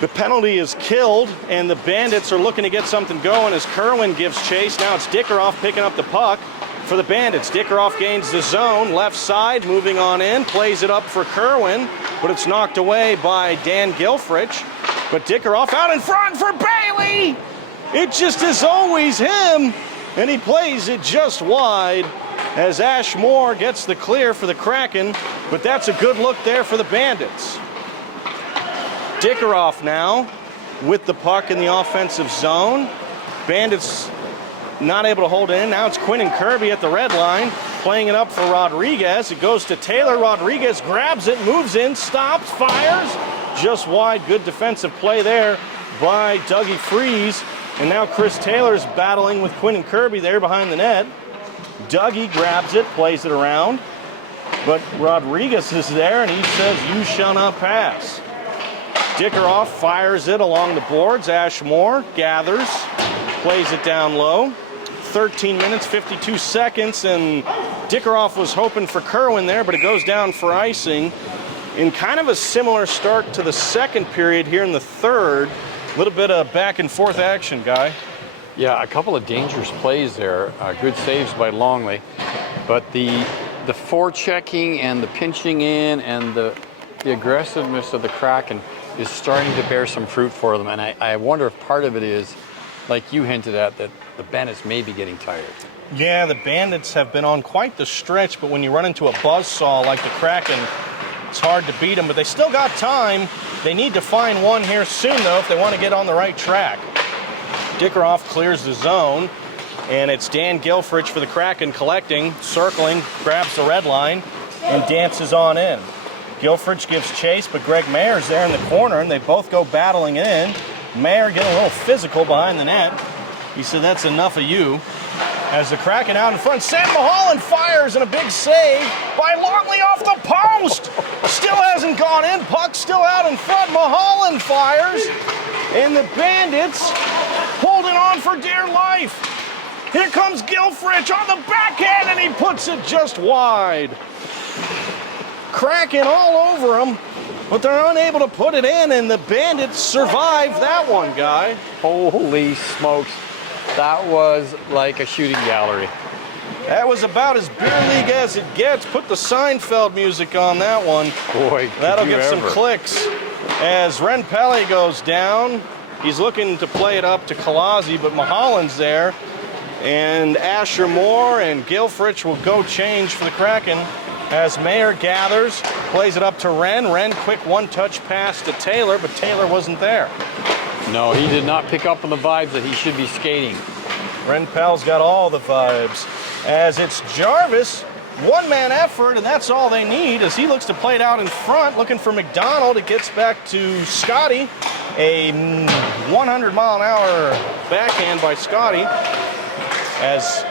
The penalty is killed, and the Bandits are looking to get something going as Kerwin gives chase. Now it's Dickeroff picking up the puck for the Bandits. Dickeroff gains the zone, left side, moving on in, plays it up for Kerwin, but it's knocked away by Dan Gilfrich. But Dickeroff out in front for Bailey! It just is always him, and he plays it just wide as Ash Moore gets the clear for the Kraken, but that's a good look there for the Bandits. Dickeroff now with the puck in the offensive zone. Bandits not able to hold it in. Now it's Quinn and Kirby at the red line, playing it up for Rodriguez. It goes to Taylor. Rodriguez grabs it, moves in, stops, fires. Just wide. Good defensive play there by Dougie Freeze. And now Chris Taylor's battling with Quinn and Kirby there behind the net. Dougie grabs it, plays it around. But Rodriguez is there, and he says, "You shall not pass." Dickeroff fires it along the boards. Ash Moore gathers, plays it down low. 13 minutes, 52 seconds, and Dickeroff was hoping for Kerwin there, but it goes down for icing. In kind of a similar start to the second period here in the third. A little bit of back and forth action, Guy. Yeah, a couple of dangerous plays there. Good saves by Longley. But the forechecking and the pinching in and the aggressiveness of the Kraken is starting to bear some fruit for them. And I wonder if part of it is, like you hinted at, that the Bandits may be getting tired. Yeah, the Bandits have been on quite the stretch, but when you run into a buzzsaw like the Kraken, it's hard to beat them. But they still got time. They need to find one here soon, though, if they want to get on the right track. Dickeroff clears the zone, and it's Dan Gilfrich for the Kraken collecting, circling, grabs the red line, and dances on in. Gilfrich gives chase, but Greg Mayer's there in the corner, and they both go battling in. Mayer getting a little physical behind the net. He said, that's enough of you. As the Kraken out in front, Sam Mulholland fires and a big save by Longley off the post. Still hasn't gone in. Puck still out in front. Mulholland fires. And the Bandits holding on for dear life. Here comes Gilfrich on the backhand, and he puts it just wide. Kraken all over him, but they're unable to put it in, and the Bandits survive that one, Guy. Holy smokes. That was like a shooting gallery. That was about as beer league as it gets. Put the Seinfeld music on that one. Boy, that'll get some clicks. As Ren Pelle goes down, he's looking to play it up to Kalasy, but Mulholland's there. And Asher Moore and Gilfrich will go change for the Kraken. As Mayer gathers, plays it up to Ren. Ren, quick one-touch pass to Taylor, but Taylor wasn't there. No, he did not pick up on the vibes that he should be skating. Ren Pel's got all the vibes. As it's Jarvis, one-man effort, and that's all they need as he looks to play it out in front, looking for McDonald. It gets back to Scotty. A 100-mile-an-hour backhand by Scotty. As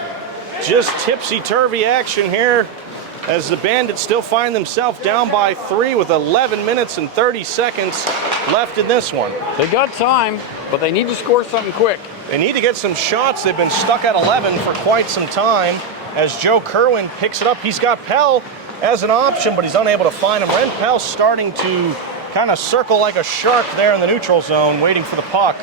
just tipsy-turvy action here as the Bandits still find themselves down by 3 with 11 minutes and 30 seconds left in this one. They got time, but they need to score something quick. They need to get some shots. They've been stuck at 11 for quite some time. As Joe Kerwin picks it up, he's got Pell as an option, but he's unable to find him. Ren Pell starting to kind of circle like a shark there in the neutral zone, waiting for the puck.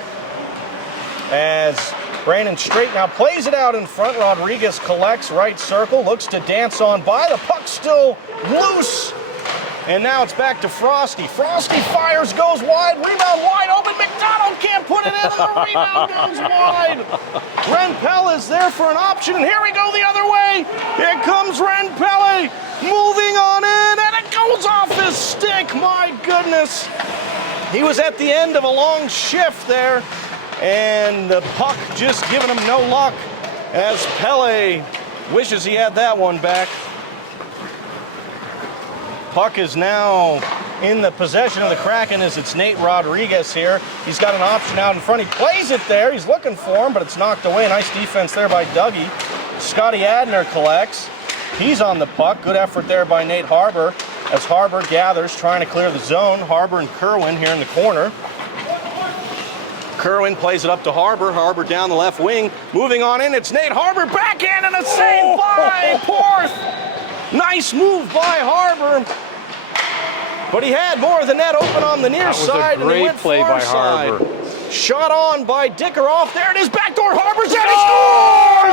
As Brandon Strait now plays it out in front. Rodriguez collects, right circle, looks to dance on by. The puck's still loose. And now it's back to Frosty. Frosty fires, goes wide, rebound wide open. McDonald can't put it in, and the rebound goes wide. Ren Pell is there for an option, and here we go the other way. Here comes Ren Pelle, moving on in, and it goes off his stick. My goodness. He was at the end of a long shift there, and the puck just giving him no luck as Pelle wishes he had that one back. Puck is now in the possession of the Kraken as it's Nate Rodriguez here. He's got an option out in front. He plays it there. He's looking for him, but it's knocked away. Nice defense there by Dougie. Scotty Adner collects. He's on the puck. Good effort there by Nate Harbour as Harbour gathers, trying to clear the zone. Harbour and Kerwin here in the corner. Kerwin plays it up to Harbour. Harbour down the left wing. Moving on in, it's Nate Harbour. Backhand and a save by Porth. Nice move by Harbour. But he had more of the net open on the near side. That was a great play by Harbour. Shot on by Dickeroff. There it is. Backdoor Harbour's out.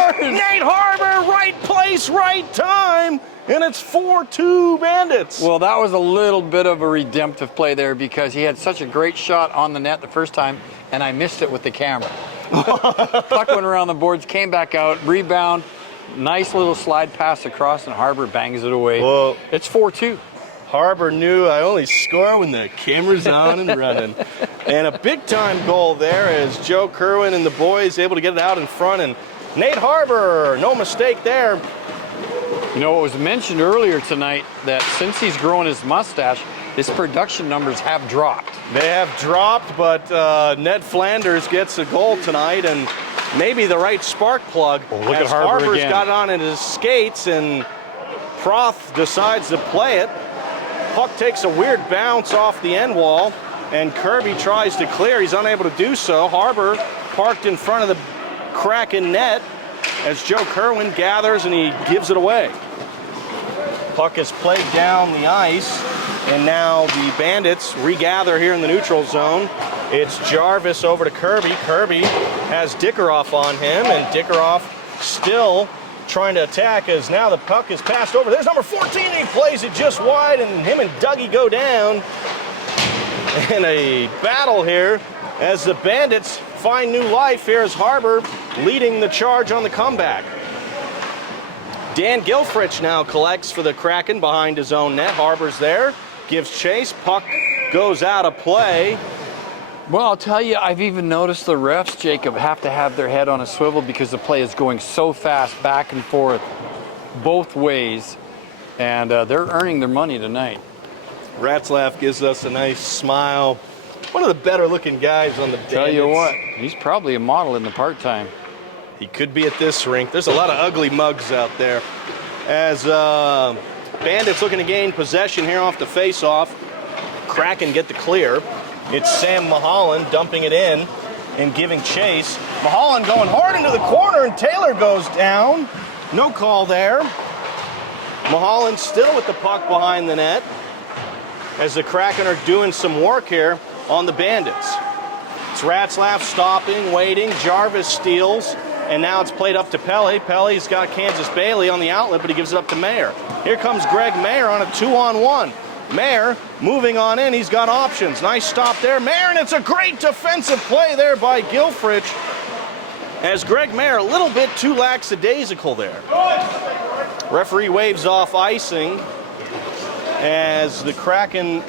He scores! Nate Harbour, right place, right time. And it's 4-2 Bandits. Well, that was a little bit of a redemptive play there because he had such a great shot on the net the first time, and I missed it with the camera. Puck went around the boards, came back out, rebound, nice little slide pass across, and Harbour bangs it away. Well, it's 4-2. Harbour knew I only score when the camera's on and running. And a big-time goal there as Joe Kerwin and the boys able to get it out in front. And Nate Harbour, no mistake there. You know, it was mentioned earlier tonight that since he's grown his mustache, his production numbers have dropped. They have dropped, but Ned Flanders gets a goal tonight, and maybe the right spark plug. Oh, look at Harbour Harbour's again. got it on in his skates, and Proth decides to play it. Puck takes a weird bounce off the end wall, and Kirby tries to clear. He's unable to do so. Harbour parked in front of the Kraken net as Joe Kerwin gathers, and he gives it away. Puck is played down the ice, and now the Bandits regather here in the neutral zone. It's Jarvis over to Kirby. Kirby has Dickeroff on him, and Dickeroff still trying to attack as now the puck is passed over. There's number 14. He plays it just wide, and him and Dougie go down. And a battle here as the Bandits find new life. Here's Harbour leading the charge on the comeback. Dan Gilfrich now collects for the Kraken behind his own net. Harbour's there, gives chase. Puck goes out of play. Well, I'll tell you, I've even noticed the refs, Jacob, have to have their head on a swivel because the play is going so fast back and forth both ways, and they're earning their money tonight. Ratzlaff gives us a nice smile. One of the better looking guys on the Bandits. Tell you what, he's probably a model in the part-time. He could be at this rink. There's a lot of ugly mugs out there. As Bandits looking to gain possession here off the face-off. Kraken get the clear. It's Sam Mulholland dumping it in and giving chase. Mulholland going hard into the corner, and Taylor goes down. No call there. Mulholland still with the puck behind the net as the Kraken are doing some work here on the Bandits. It's Ratzlaff stopping, waiting. Jarvis steals, and now it's played up to Pelly. Pelly's got Kansas Bailey on the outlet, but he gives it up to Mayer. Here comes Greg Mayer on a 2-on-1. Mayer moving on in. He's got options. Nice stop there. Mayer, and it's a great defensive play there by Gilfrich as Greg Mayer a little bit too lackadaisical there. Referee waves off icing as the Kraken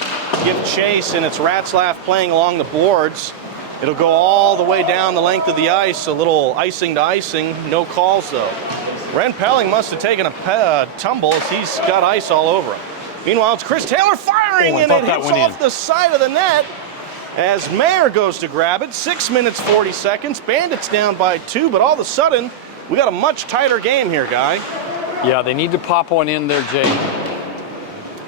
give chase, and it's Ratzlaff playing along the boards. It'll go all the way down the length of the ice, a little icing to icing. No calls, though. Ren Pelling must have taken a tumble as he's got ice all over him. Meanwhile, it's Chris Taylor firing, and it hits off the side of the net as Mayer goes to grab it. 6 minutes, 40 seconds. Bandits down by 2, but all of a sudden, we got a much tighter game here, Guy. Yeah, they need to pop one in there, Jay.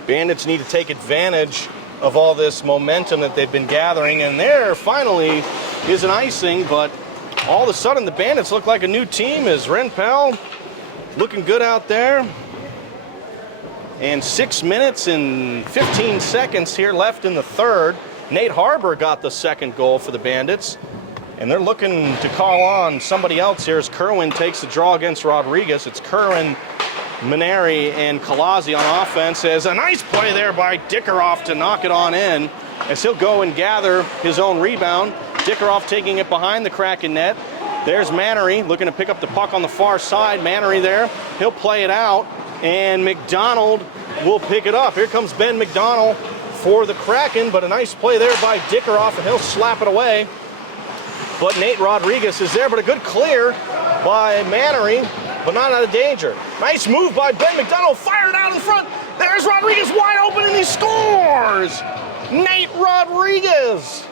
Bandits need to take advantage of all this momentum that they've been gathering, and there finally is an icing, but all of a sudden the Bandits look like a new team as Ren Pell looking good out there. And 6 minutes and 15 seconds here left in the third. Nate Harbor got the second goal for the Bandits, and they're looking to call on somebody else here as Kerwin takes the draw against Rodriguez. It's Kerwin, Maneri, and Kalazzi on offense. As a nice play there by Dickeroff to knock it on in as he'll go and gather his own rebound. Dickeroff taking it behind the Kraken net. There's Maneri looking to pick up the puck on the far side. Maneri there, he'll play it out, and McDonald will pick it up. Here comes Ben McDonald for the Kraken, but a nice play there by Dickeroff, and he'll slap it away. But Nate Rodriguez is there, but a good clear by Maneri, but not out of danger. Nice move by Ben McDonald, fired out in front. There's Rodriguez wide open, and he scores! Nate Rodriguez!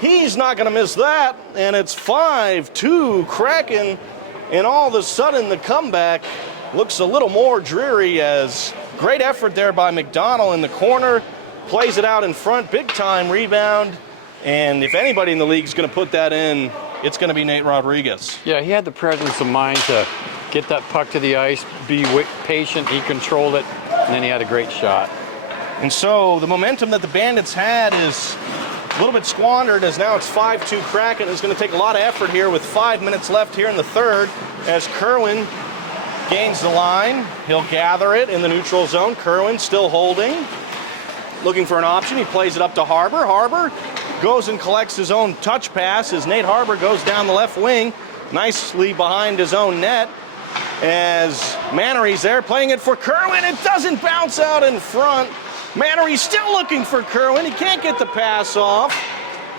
He's not going to miss that, and it's 5-2 Kraken, and all of a sudden the comeback looks a little more dreary as great effort there by McDonald in the corner, plays it out in front, big time rebound, and if anybody in the league is going to put that in, it's going to be Nate Rodriguez. Yeah, he had the presence of mind to get that puck to the ice, be patient, he controlled it, and then he had a great shot. And so the momentum that the Bandits had is a little bit squandered as now it's 5-2 Kraken. It's going to take a lot of effort here with 5 minutes left here in the third as Kerwin gains the line. He'll gather it in the neutral zone. Kerwin still holding, looking for an option. He plays it up to Harbor. Harbor goes and collects his own touch pass as Nate Harbor goes down the left wing, nicely behind his own net as Maneri's there playing it for Kerwin. It doesn't bounce out in front. Maneri's still looking for Kerwin. He can't get the pass off,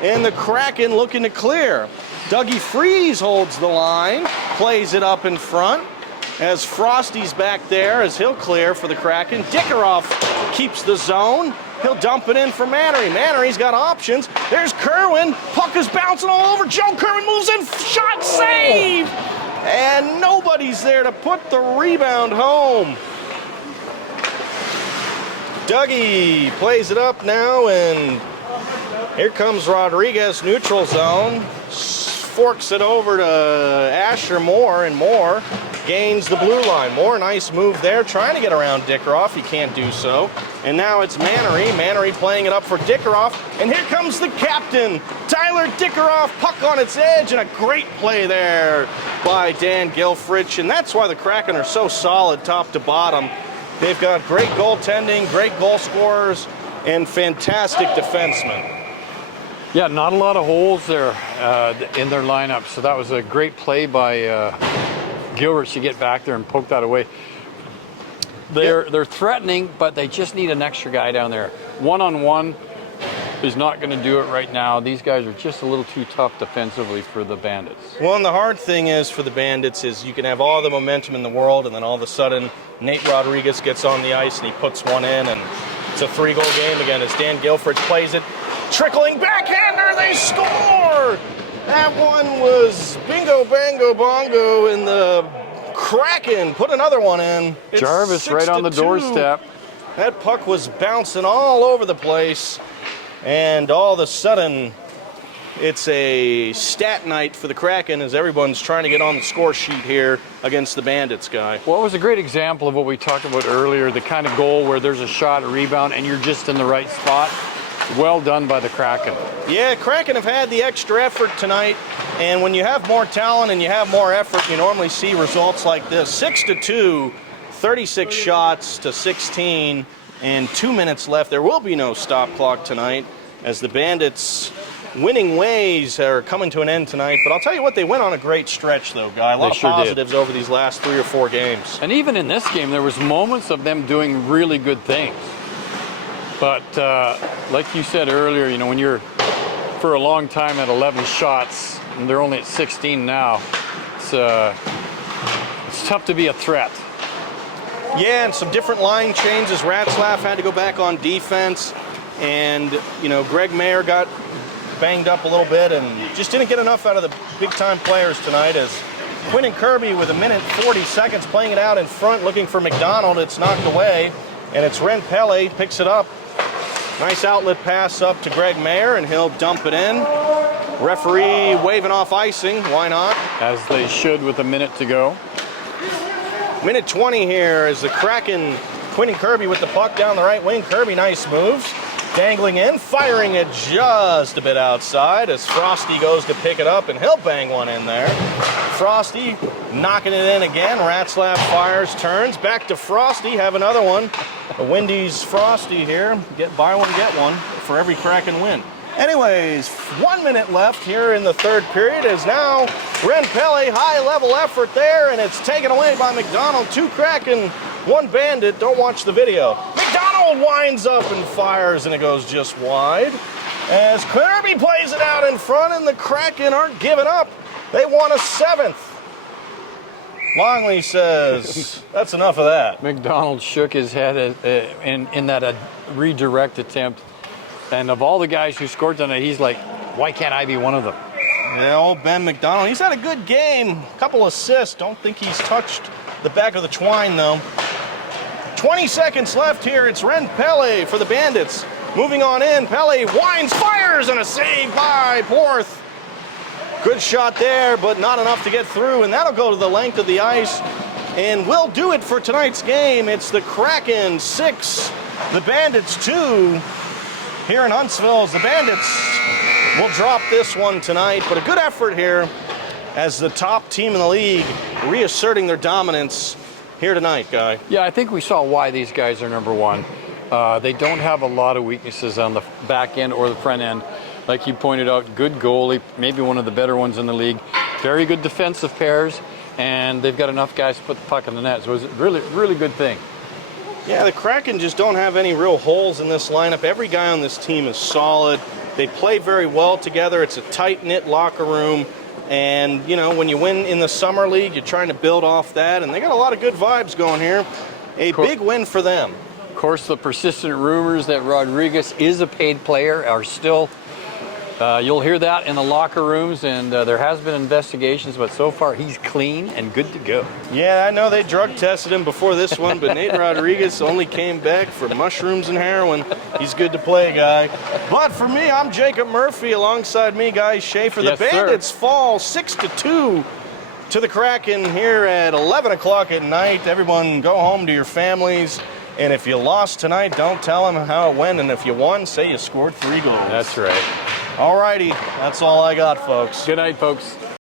and the Kraken looking to clear. Dougie Freeze holds the line, plays it up in front as Frosty's back there as he'll clear for the Kraken. Dickeroff keeps the zone. He'll dump it in for Maneri. Maneri's got options. There's Kerwin. Puck is bouncing all over. Joe Kerwin moves in. Shot save! And nobody's there to put the rebound home. Dougie plays it up now, and here comes Rodriguez, neutral zone. Forks it over to Asher Moore, and Moore gains the blue line. Moore, nice move there, trying to get around Dickeroff. He can't do so. And now it's Maneri. Maneri playing it up for Dickeroff. And here comes the captain, Tyler Dickeroff. Puck on its edge, and a great play there by Dan Gilfrich. And that's why the Kraken are so solid top to bottom. They've got great goaltending, great goal scorers, and fantastic defensemen. Yeah, not a lot of holes there in their lineup, so that was a great play by Gilbert to get back there and poke that away. They're threatening, but they just need an extra guy down there. One-on-one is not going to do it right now. These guys are just a little too tough defensively for the Bandits. Well, and the hard thing is for the Bandits is you can have all the momentum in the world, and then all of a sudden Nate Rodriguez gets on the ice and he puts one in, and it's a 3-goal game again as Dan Gilfrich plays it. Trickling backhander, they score! That one was bingo, bango, bongo, and the Kraken put another one in. It's Jarvis right on the 6-2. doorstep. That puck was bouncing all over the place, and all of a sudden, it's a stat night for the Kraken as everyone's trying to get on the score sheet here against the Bandits, guy. Well, it was a great example of what we talked about earlier, the kind of goal where there's a shot, a rebound, and you're just in the right spot. Well done by the Kraken. Yeah, Kraken have had the extra effort tonight, and when you have more talent and you have more effort, you normally see results like this. 6-2, 36 shots to 16, and 2 minutes left. There will be no stop clock tonight as the Bandits' winning ways are coming to an end tonight. But I'll tell you what, they went on a great stretch, though, Guy. A lot of positives over these last 3 or 4 games. And even in this game, there was moments of them doing really good things. But like you said earlier, you know, when you're for a long time at 11 shots and they're only at 16 now, it's tough to be a threat. Yeah, and some different line changes. Ratzlaff had to go back on defense, and you know, Greg Mayer got banged up a little bit and just didn't get enough out of the big-time players tonight. As Quinn and Kirby with 1:40 playing it out in front, looking for McDonald. It's knocked away, and it's Ren Pele picks it up. Nice outlet pass up to Greg Mayer, and he'll dump it in. Referee waving off icing. Why not? As they should with a minute to go. Minute 20 here as the Kraken, Quinn and Kirby with the puck down the right wing. Kirby, nice moves. Dangling in, firing it just a bit outside as Frosty goes to pick it up, and he'll bang one in there. Frosty knocking it in again. Ratzlaff fires, turns, back to Frosty, have another one. A Wendy's Frosty here. Buy one, get one for every Kraken win. Anyways, 1 minute left here in the third period as now Ren Pele, high-level effort there, and it's taken away by McDonald. 2 Kraken, 1 Bandit. Don't watch the video. McDonald winds up and fires, and it goes just wide. As Kirby plays it out in front, and the Kraken aren't giving up. They want a 7th. Longley says, that's enough of that. McDonald shook his head in that redirect attempt. And of all the guys who scored tonight, he's like, why can't I be one of them? Yeah, old Ben McDonald. He's had a good game. A couple assists. Don't think he's touched the back of the twine, though. 20 seconds left here. It's Ren Pele for the Bandits. Moving on in. Pele winds, fires, and a save by Porth. Good shot there, but not enough to get through, and that'll go to the length of the ice. And we'll do it for tonight's game. It's the Kraken 6, the Bandits 2. Here in Huntsville, as the Bandits will drop this one tonight, but a good effort here as the top team in the league reasserting their dominance here tonight, Guy. Yeah, I think we saw why these guys are number one. They don't have a lot of weaknesses on the back end or the front end. Like you pointed out, good goalie, maybe one of the better ones in the league. Very good defensive pairs, and they've got enough guys to put the puck in the net. So it was a really, really good thing. Yeah, the Kraken just don't have any real holes in this lineup. Every guy on this team is solid. They play very well together. It's a tight-knit locker room. And, you know, when you win in the Summer League, you're trying to build off that. And they got a lot of good vibes going here. A big win for them. Of course, the persistent rumors that Rodriguez is a paid player are still, you'll hear that in the locker rooms, and there has been investigations, but so far he's clean and good to go. Yeah, I know they drug tested him before this one, but Nate Rodriguez only came back for mushrooms and heroin. He's good to play, Guy. But for me, I'm Jacob Murphy. Alongside me, Guy Schaefer. The Bandits fall 6-2 to the Kraken here at 11 o'clock at night. Everyone go home to your families. And if you lost tonight, don't tell them how it went. And if you won, say you scored 3 goals. That's right. All righty. That's all I got, folks. Good night, folks.